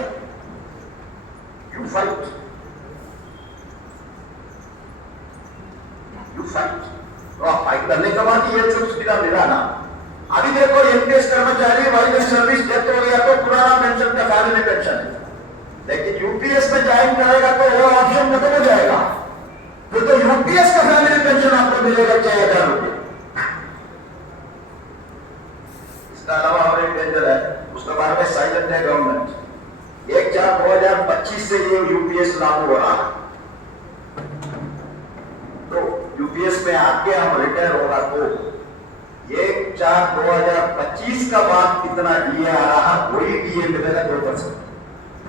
you fight, you fight. तो आप फाइट करने के बाद ये सब सुविधा मिला ना। अभी देखो एनपीएस कर्मचारी वाइल्ड सर्विस डेथ हो गया तो पुराना पेंशन का फैमिली पेंशन है, लेकिन यूपीएस में ज्वाइन करेगा तो वो ऑप्शन खत्म हो जाएगा, फिर तो यूपीएस का फैमिली पेंशन आपको मिलेगा 6,000 रुपये। इसका अलावा और एक डेंजर है, उसके बारे में साइलेंट है गवर्नमेंट। 1/4/2025 से ये यूपीएस लागू हो रहा है, तो यूपीएस में आके हम रिटायर होगा तो 1/4/2025 का बाद कितना डीए आ रहा है, वही डीए मिलेगा 2%,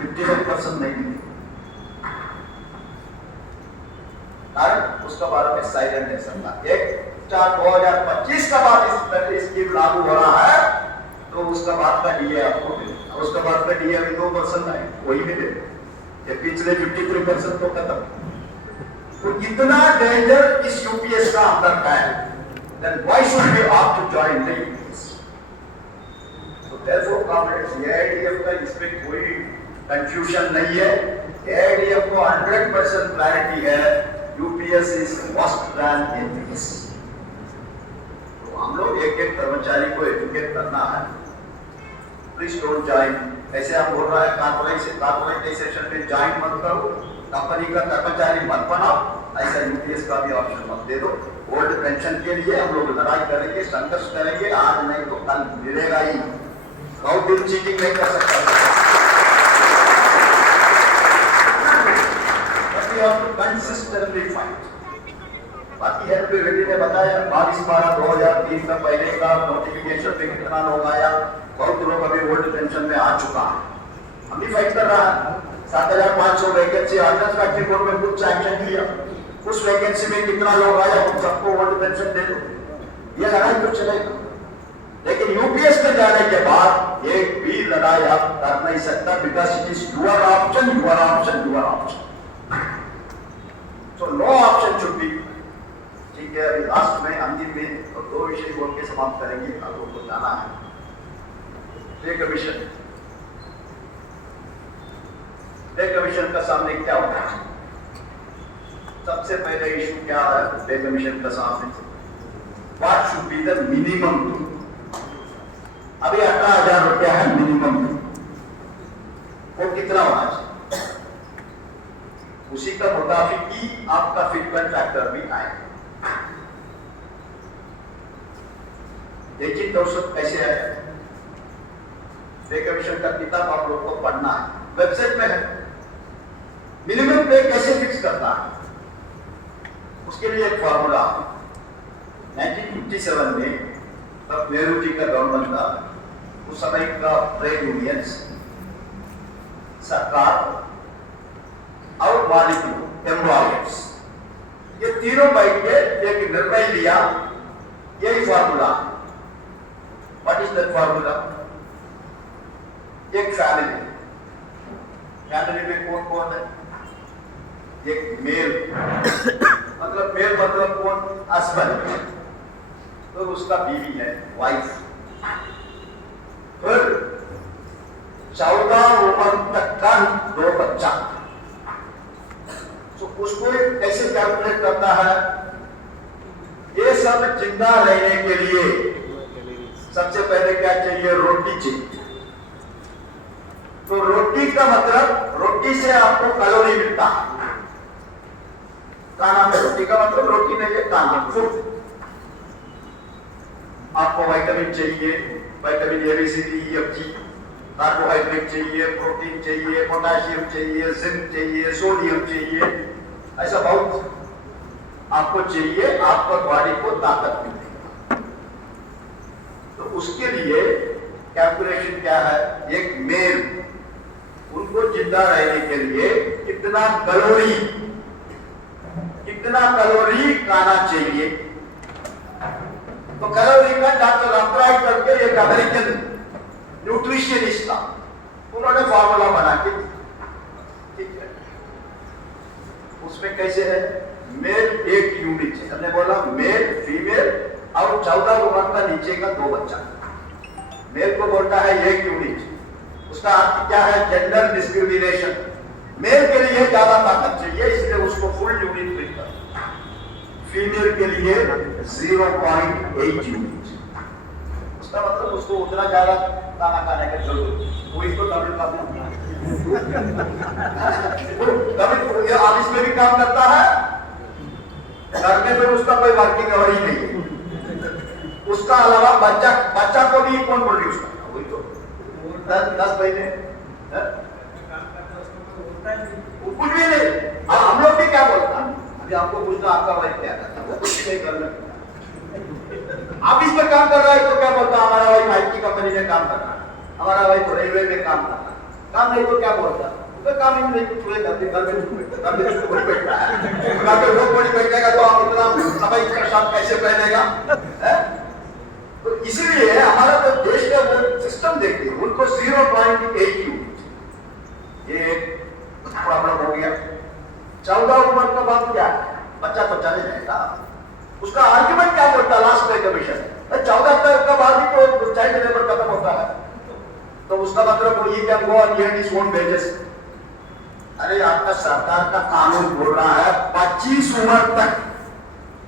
51% नहीं मिलेगा। कारण उसका बारे में साइलेंट है सरकार। 1/4/2025 का बाद इस स्कीम लागू हो रहा है तो उसका बाद का डीए आपको मिलेगा, उसका बाद का डीए अभी 2% है वही मिलेगा, ये पिछले 53% तो खत्म। तो इतना डेंजर इस यूपीएस का अंदर है, then why should we opt to join the UPS? So therefore, comrades, AIDF का इसमें कोई कंफ्यूजन नहीं है। AIDF को 100% क्लैरिटी है, UPS is worse than NPS। तो हम लोग एक एक कर्मचारी को एजुकेट करना है, प्लीज डोंट ज्वाइन। ऐसे हम बोल रहा है कॉर्पोरेटाइजेशन में ज्वाइन मत करो, कंपनी का कर्मचारी मत बनाओ, ऐसा यूपीएस का भी ऑप्शन मत दे दो। ओल्ड पेंशन के लिए हम लोग लड़ाई करेंगे, संघर्ष करेंगे, आज नहीं तो कल मिलेगा ही। बहुत दिन चीटिंग नहीं कर सकता, कंसिस्टेंटली फाइट। बाकी हेल्थ रेडी ने बताया 22/12/2003 का पहले का नोटिफिकेशन पे कितना लोग आया, बहुत लोग अभी ओल्ड पेंशन में आ चुका है, हम भी फाइट कर रहा है। 7,500 वैकेंसी ऑर्डिनेंस फैक्ट्री बोर्ड में कुछ सैंक्शन किया, उस वैकेंसी में कितना लोग आया उन सबको ओल्ड पेंशन दे दो, ये लड़ाई तो चलेगा। लेकिन यूपीएस में जाने के बाद एक भी लड़ाई आप कर नहीं सकता, because it is your option, your option, your option. So no option should be. ठीक है, अभी लास्ट में अंतिम में तो 2 विषय बोल के समाप्त करेंगे, आपको तो जाना है। पे कमीशन, पे कमीशन का सामने क्या होता है? सबसे पहले इशू क्या है पे कमीशन का सामने? What should be the minimum? अभी 18,000 रुपया है मिनिमम, वो कितना होना चाहिए? उसी का मुताबिक ही आपका फिटमेंट फैक्टर भी आएगा। देखिए दोस्तों कैसे है पे कमीशन का किताब आप लोग को पढ़ना है, वेबसाइट में है। मिनिमम पे कैसे फिक्स करना है उसके लिए एक फॉर्मूला 1957 में तब नेहरू जी का गवर्नमेंट था, उस समय का ट्रेड यूनियंस, सरकार और मालिक एम्प्लॉयर्स, ये तीनों बैठ के एक निर्णय लिया, यही formula. What is that formula? एक फैमिली में कौन कौन है? एक मेल मतलब कौन? हस्बैंड, तो उसका बीवी है वाइफ, फिर 14 उम्र तक का 2 बच्चा। तो उसको कैसे कैलकुलेट करता है? ये सब जिंदा रहने के लिए सबसे पहले क्या चाहिए? रोटी चाहिए। तो रोटी का मतलब, रोटी से आपको कैलोरी मिलता है। खाना में रोटी का मतलब रोटी नहीं है, खाना फूड। आपको विटामिन चाहिए, vitamin A B C D E F G, carbohydrate चाहिए, प्रोटीन चाहिए, पोटेशियम चाहिए, जिंक चाहिए, सोडियम चाहिए, ऐसा बहुत आपको चाहिए, आपको बॉडी को ताकत मिलेगी। तो उसके लिए कैलकुलेशन क्या है? एक मेल उनको जिंदा रहने के लिए कितना कैलोरी खाना चाहिए। तो कैलोरी का डॉक्टर अप्राइड करके एक अमेरिकन न्यूट्रिशनिस्ट था, उन्होंने फॉर्मूला बना के, ठीक है, उसमें कैसे है? मेल 1 यूनिट, हमने बोला मेल फीमेल और 14 उम्र का नीचे का 2 बच्चा। मेल को बोलता है 1 यूनिट, उसका अर्थ क्या है? Gender discrimination. मेल के लिए ज्यादा ताकत चाहिए, इसलिए उसको फुल यूनिट मिलता है। फीमेल के लिए 0.8 यूनिट। उसका मतलब उसको उतना ज्यादा खाना खाने का जरूरत, वही तो तमिल का तमिल ऑफिस में भी काम करता है, करने में उसका कोई वर्किंग आवर ही नहीं है। उसका अलावा बच्चा को भी कौन प्रोड्यूस करता, वही तो 10 महीने कुछ भी नहीं। हम लोग भी क्या बोलता है, अभी आपको पूछना आपका वाइफ क्या करता है, वो कुछ नहीं करना। ऑफिस में काम कर रहा है तो क्या बोलता है, हमारा वाइफ आईटी कंपनी में काम कर रहा है, हमारा वाइफ रेलवे में काम कर रहा है। काम नहीं तो क्या बोलता है, तो काम ही नहीं, कुछ हुए घर में उसको बड़ी बैठ रहा है, लोग बड़ी बैठेगा तो आप इतना सफाई का शॉट कैसे पहनेगा। तो इसलिए हमारा तो देश का वो सिस्टम देखिए, उनको 0.8 यूनिट ये प्रॉब्लम हो गया। 14 उम्र का बाद क्या है, बच्चा तो चले जाएगा। उसका आर्ग्यूमेंट क्या बोलता है लास्ट में कमीशन, 14 तक का बाद ही तो चाइल्ड लेबर खत्म होता है, तो उसका मतलब ये क्या go on year is own wages. अरे आपका सरकार का कानून बोल रहा है 25 उम्र तक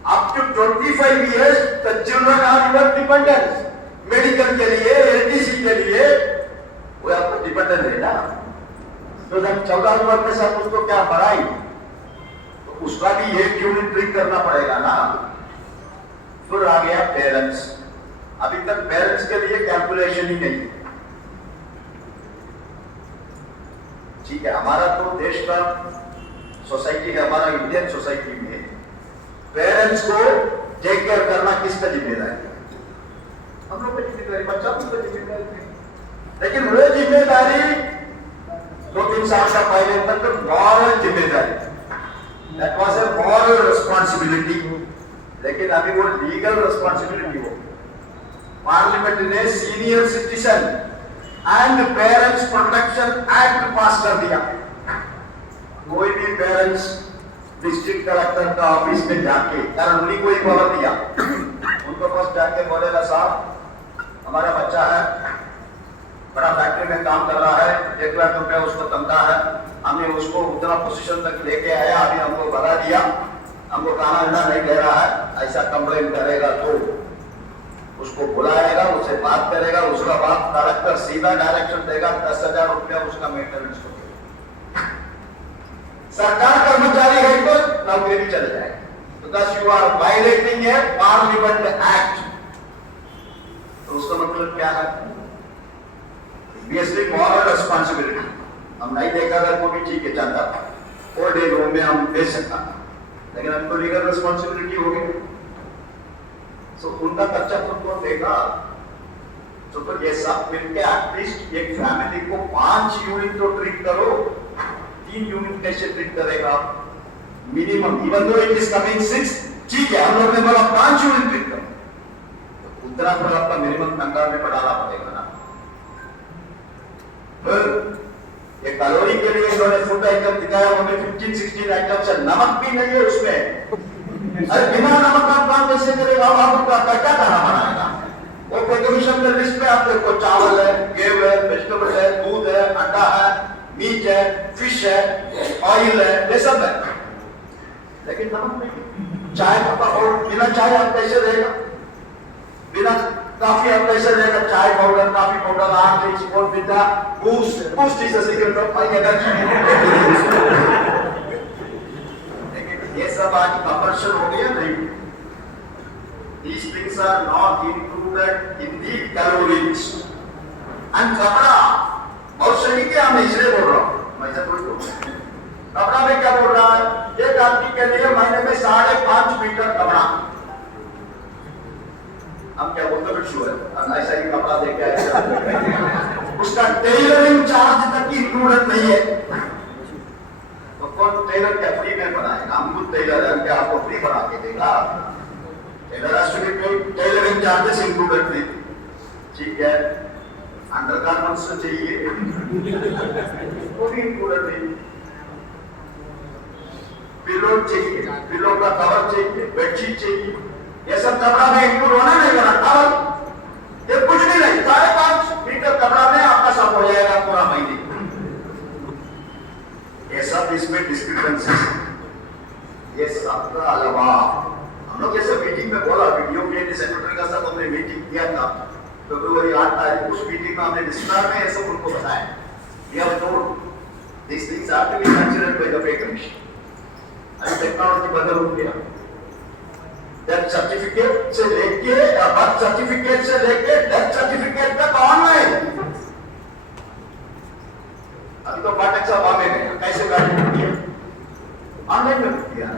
up to 25 years the children are your dependence. Medical के लिए, एलटीसी के लिए वो आपको डिपेंडेंट है ना। तो जब 14 उम्र के साथ उसको क्या बढ़ाई, तो उसका भी 1 यूनिट ड्रिंक करना पड़ेगा ना। फिर आ गया पेरेंट्स। अभी तक पेरेंट्स के लिए कैलकुलेशन ही नहीं। ठीक है, हमारा तो देश का सोसाइटी है, हमारा इंडियन सोसाइटी में पेरेंट्स को टेक केयर करना किसका जिम्मेदारी है, हम लोग की जिम्मेदारी, बच्चा की जिम्मेदारी नहीं। लेकिन वो जिम्मेदारी 2-3 साल का पहले तक मॉरल जिम्मेदारी, that was a moral responsibility, लेकिन अभी वो लीगल रिस्पांसिबिलिटी हो। पार्लियामेंट ने senior citizen and parents protection act पास कर दिया। कोई भी पेरेंट्स डिस्ट्रिक्ट कलेक्टर का ऑफिस में जाके, कारण उन्हीं को ही खबर दिया, उनको पास जाके बोलेगा साहब हमारा बच्चा है, बड़ा फैक्ट्री में काम कर रहा है, 1 लाख रुपया उसको तनख्वाह है, हमने उसको उतना पोजीशन तक लेके आया, अभी हमको भगा दिया, हमको खाना नहीं दे रहा है, ऐसा कंप्लेन करेगा तो उसको बुलाएगा, उससे बात करेगा, उसका बाद कलेक्टर सीधा डायरेक्शन देगा 10,000 रुपया उसका मेंटेनेंस को। सरकार कर्मचारी है तो नौकरी भी चले जाएगी, because you are violating a parliament act. तो उसका मतलब क्या है, बेसिक मॉरल रिस्पांसिबिलिटी। हम नहीं देखा अगर कोई भी ठीक है चाहता था ओल्ड एज होम में हम दे सकता था, लेकिन हमको लीगल रिस्पांसिबिलिटी हो गई, तो उनका खर्चा तो कौन देगा। तो ये सब मिलकर एटलीस्ट एक फैमिली को 5 यूनिट तो ट्रीट करो, 3 यूनिट कैसे ट्रीट करेगा minimum, even though it is coming 6, ठीक है हम लोग ने बोला 5 यूनिट ट्रीट करो, तो उतना तो आपका मिनिमम तनख्वाह में बढ़ाना पड़ेगा ना। फिर एक कैलोरी के लिए इन्होंने फूड आइटम दिखाया, हमें 15-16 आइटम्स है, नमक भी नहीं है उसमें। अरे बिना नमक आप काम कैसे करेगा, आपका क्या खाना बनाएगा। वो प्रोग्रामेशन के लिस्ट में आप देखो, चावल है, गेहूं है, वेजिटेबल है, दूध है, अंडा है, मीट है, फिश है, ऑयल है, ये सब है, लेकिन नमक नहीं। चाय का और बिना चाय आप कैसे रहेगा, बिना काफी आप कैसे रहेगा, चाय powder, coffee powder, art sport pizza, boost is the secret of high energy. ये सब आज कमर्शियल हो गया नहीं। These things are not included in the calories. And कपड़ा और सही क्या, मैं इसलिए बोल रहा हूँ, मैं ऐसा थोड़ी बोल रहा हूँ। कपड़ा में क्या बोल रहा है, एक आदमी के लिए महीने में 5.5 मीटर कपड़ा, हम क्या बोलते हैं शू है, ऐसा ही कपड़ा देके आए, उसका टेलरिंग चार्ज तक इंक्लूडेड नहीं है। तो कौन टेलर क्या फ्री में बनाएगा, हम खुद टेलर है, क्या आपको फ्री बना के देगा। टेलर टेलरिंग चार्जेस इंक्लूडेड नहीं, ठीक है, अंडरगारमेंट्स चाहिए वो भी इंक्लूडेड नहीं, पिलो चाहिए, पिलो का कवर चाहिए, बेडशीट चाहिए, ये सब कपड़ा में इंक्लूड होना नहीं करना। कवर ये कुछ नहीं, 5.5 मीटर कपड़ा में आपका सब हो जाएगा पूरा महीने। ये सब इसमें डिस्क्रिपेंसी, ये सब का अलावा किया था फरवरी 8 तारीख उस मीटिंग में हमने विस्तार में ये सब उनको बताया। We have told these things have to be considered by the pay commission. अभी टेक्नोलॉजी बदल हो गया। डेथ सर्टिफिकेट से लेके बर्थ सर्टिफिकेट से लेके डेथ सर्टिफिकेट तक ऑनलाइन। अभी तो पाठक साहब आ गए, कैसे गाड़ी बुक किया? ऑनलाइन में बुक किया।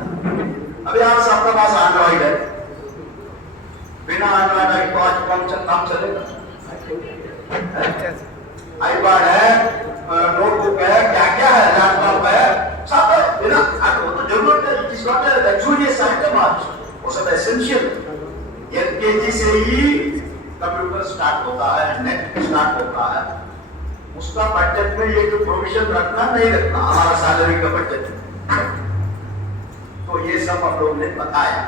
अभी आप सबके पास एंड्रॉइड है, बिना एंड्रॉइड के आज काम चलेगा? आईपैड है, नोटबुक है, क्या क्या है, लैपटॉप है, सब है। बिना वो तो जरूरत है, it is not a luxurious item आज, वो सब एसेंशियल। एलकेजी से ही कंप्यूटर स्टार्ट होता है, नेट स्टार्ट होता है, उसका बजट में ये जो प्रोविजन रखना नहीं रखना हमारा सैलरी का बजट। तो ये सब हम लोग ने बताया,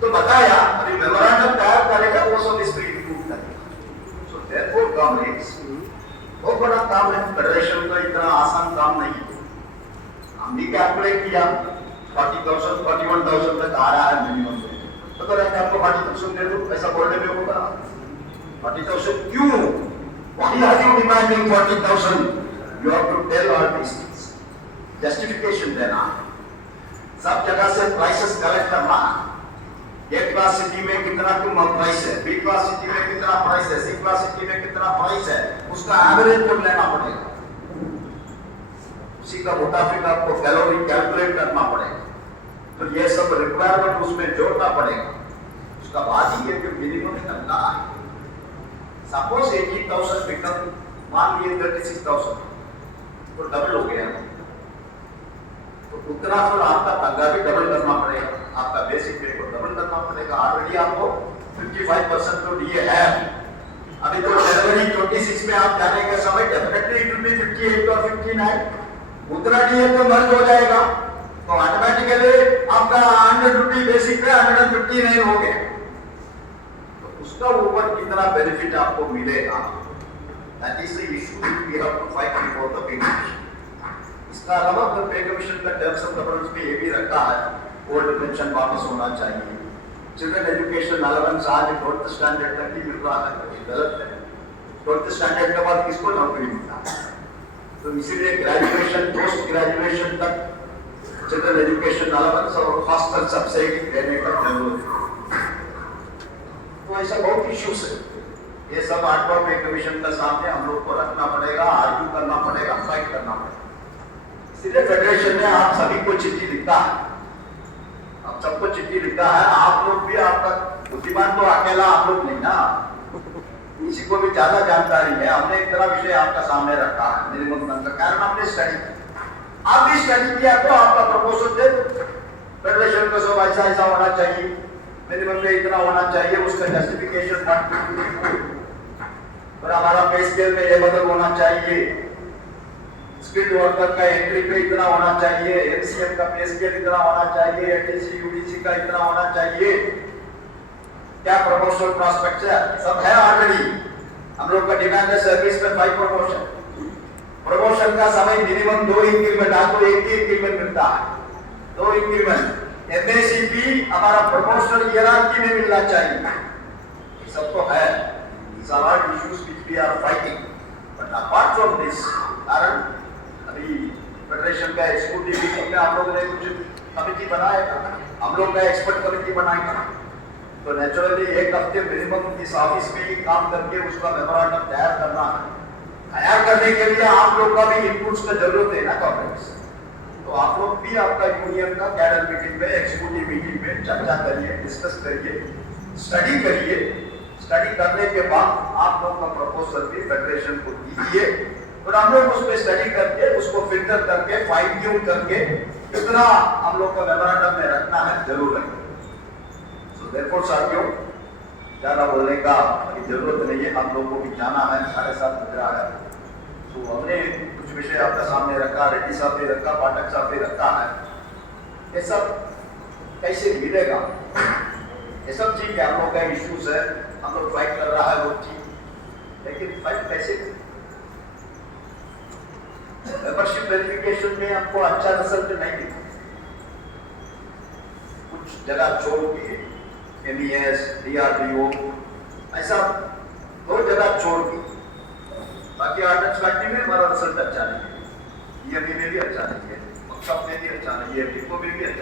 तो बताया अभी मेमोरेंडम तैयार करेगा, वो सब इस पे इंक्लूड करेगा। सो देयरफॉर गवर्नमेंट्स बहुत बड़ा काम है, फेडरेशन का इतना आसान काम नहीं है। हमने कैलकुलेट किया 40,000 41,000 तक आ रहा है मिनिमम। तो अगर आपको 40,000 दे दो, ऐसा बोलने में होगा 40,000 क्यों? Why are you demanding 40,000? You have to tell all these things. Justification देना, सब जगह से प्राइसेस कलेक्ट करना। ए क्लास सिटी में कितना तुम प्राइस है, बी क्लास सिटी में कितना प्राइस है, सी क्लास सिटी में कितना प्राइस है, उसका एवरेज तुम लेना पड़ेगा। उसी का मुताबिक आपको कैलोरी कैलकुलेट करना पड़ेगा। तो ये सब रिक्वायरमेंट उसमें जोड़ना पड़ेगा। उसका बाद ही ये जो मिनिमम करना है। सपोज 80,000 बिकम, मान लिए 36,000, तो डबल हो गया। तो उतना फिर आपका तनख्वाह भी डबल करना पड़ेगा, आपका बेसिक पे को डबल करना पड़ेगा। ऑलरेडी आपको 55% तो दिए है। अभी तो जनवरी 26 में आप जाने के समय डेफिनेटली इट विल बी 58 और 59, उतना दिए तो मर्ज हो जाएगा। तो ऑटोमेटिकली आपका 100 रुपये बेसिक पे 150 नहीं हो गए। तो उसका ऊपर कितना बेनिफिट आपको मिलेगा, that is the issue we have to fight before the pay commission. इसका अलावा फिर पे कमीशन का टर्म्स ऑफ रेफरेंस में ये भी रखा है, ओल्ड पेंशन वापस होना चाहिए। चिल्ड्रन एजुकेशन अलावेंस आज 4th स्टैंडर्ड तक ही मिल रहा है, तो गलत है। 4th स्टैंडर्ड के बाद किसको नौकरी मिलता है? तो इसीलिए ग्रेजुएशन पोस्ट ग्रेजुएशन तक चिल्ड्रन एजुकेशन अलावेंस और हॉस्टल सब्सिडी देने का जरूरत है। तो ऐसा बहुत इश्यूज है, ये सब 8वां पे कमीशन का सामने हम लोग को रखना पड़ेगा, आर्ग्यू करना पड़ेगा, फाइट करना पड़ेगा। इसलिए फेडरेशन ने आप सभी को चिट्ठी लिखा है, आप सबको चिट्ठी लिखा है। आप लोग भी, आपका बुद्धिमान तो अकेला आप लोग नहीं ना, किसी को भी ज्यादा जानकारी है। हमने इतना विषय आपका सामने रखा है, मिनिमम तनख्वाह, कारण हमने स्टडी किया। आप भी स्टडी किया तो आपका प्रपोजल दे फेडरेशन को, सब ऐसा ऐसा होना चाहिए, मिनिमम पे इतना होना चाहिए, उसका जस्टिफिकेशन 1 2 3 4, और हमारा पे स्केल में ये बदल होना चाहिए, स्किल्ड वर्कर का एंट्री पे इतना होना चाहिए, एमसीएम का पे स्केल इतना होना चाहिए, एटीसी यूडीसी का इतना होना चाहिए, क्या प्रमोशन प्रॉस्पेक्ट्स है, सब है ऑलरेडी। हम लोग का डिमांड है सर्विस में 5 प्रमोशन। प्रमोशन का समय मिनिमम 2 इंक्रीमेंट, आपको एक ही इंक्रीमेंट मिलता है, 2 इंक्रीमेंट। एमएसीपी हमारा प्रोपोर्शनल हियरार्की में मिलना चाहिए, ये सब तो है। These are all issues which we are fighting. But apart from this, कारण अभी फेडरेशन का एग्जीक्यूटिव मीटिंग में आप लोगों ने कुछ कमेटी बनाएगा, हम लोग का एक्सपर्ट कमेटी बनाएगा। तो नेचुरली 1 हफ्ते मिनिमम इस ऑफिस में ही काम करके उसका मेमोरेंडम तैयार करना है। तैयार करने के लिए आप लोग का भी इनपुट्स का जरूरत है ना गवर्नमेंट से। तो आप लोग भी आपका यूनियन का कैडर मीटिंग में, एक्जीक्यूटिव मीटिंग में चर्चा करिए, डिस्कस करिए, स्टडी करिए। स्टडी करने के बाद आप लोग का प्रपोजल भी फेडरेशन को दीजिए, और हम लोग उस पर स्टडी करके उसको फिल्टर करके फाइन ट्यून करके कितना हम लोग का मेमोरेंडम में रखना है जरूर रखें। सो देयरफॉर साथियों, ज्यादा बोलने का जरूरत नहीं है, हम लोग को भी जाना है, 7:30 बज रहा है। तो हमने कुछ विषय आपका सामने रखा, रेड्डी साहब भी रखा, पाठक साहब भी रखा है। ये सब कैसे मिलेगा, ये सब ठीक है, हम लोग का इश्यूज है, हम लोग फाइट कर रहा है वो ठीक, लेकिन फाइट कैसे? मेंबरशिप वेरिफिकेशन में आपको अच्छा रिजल्ट नहीं मिला, कुछ जगह छोड़ के एमईएस, डीआरडीओ ऐसा दो जगह छोड़ दी, बाकी अटैच फैक्ट्री में हमारा रिजल्ट अच्छा नहीं है, EMI में भी अच्छा नहीं है, वर्कशॉप में भी अच्छा नहीं है, डिपो में भी अच्छा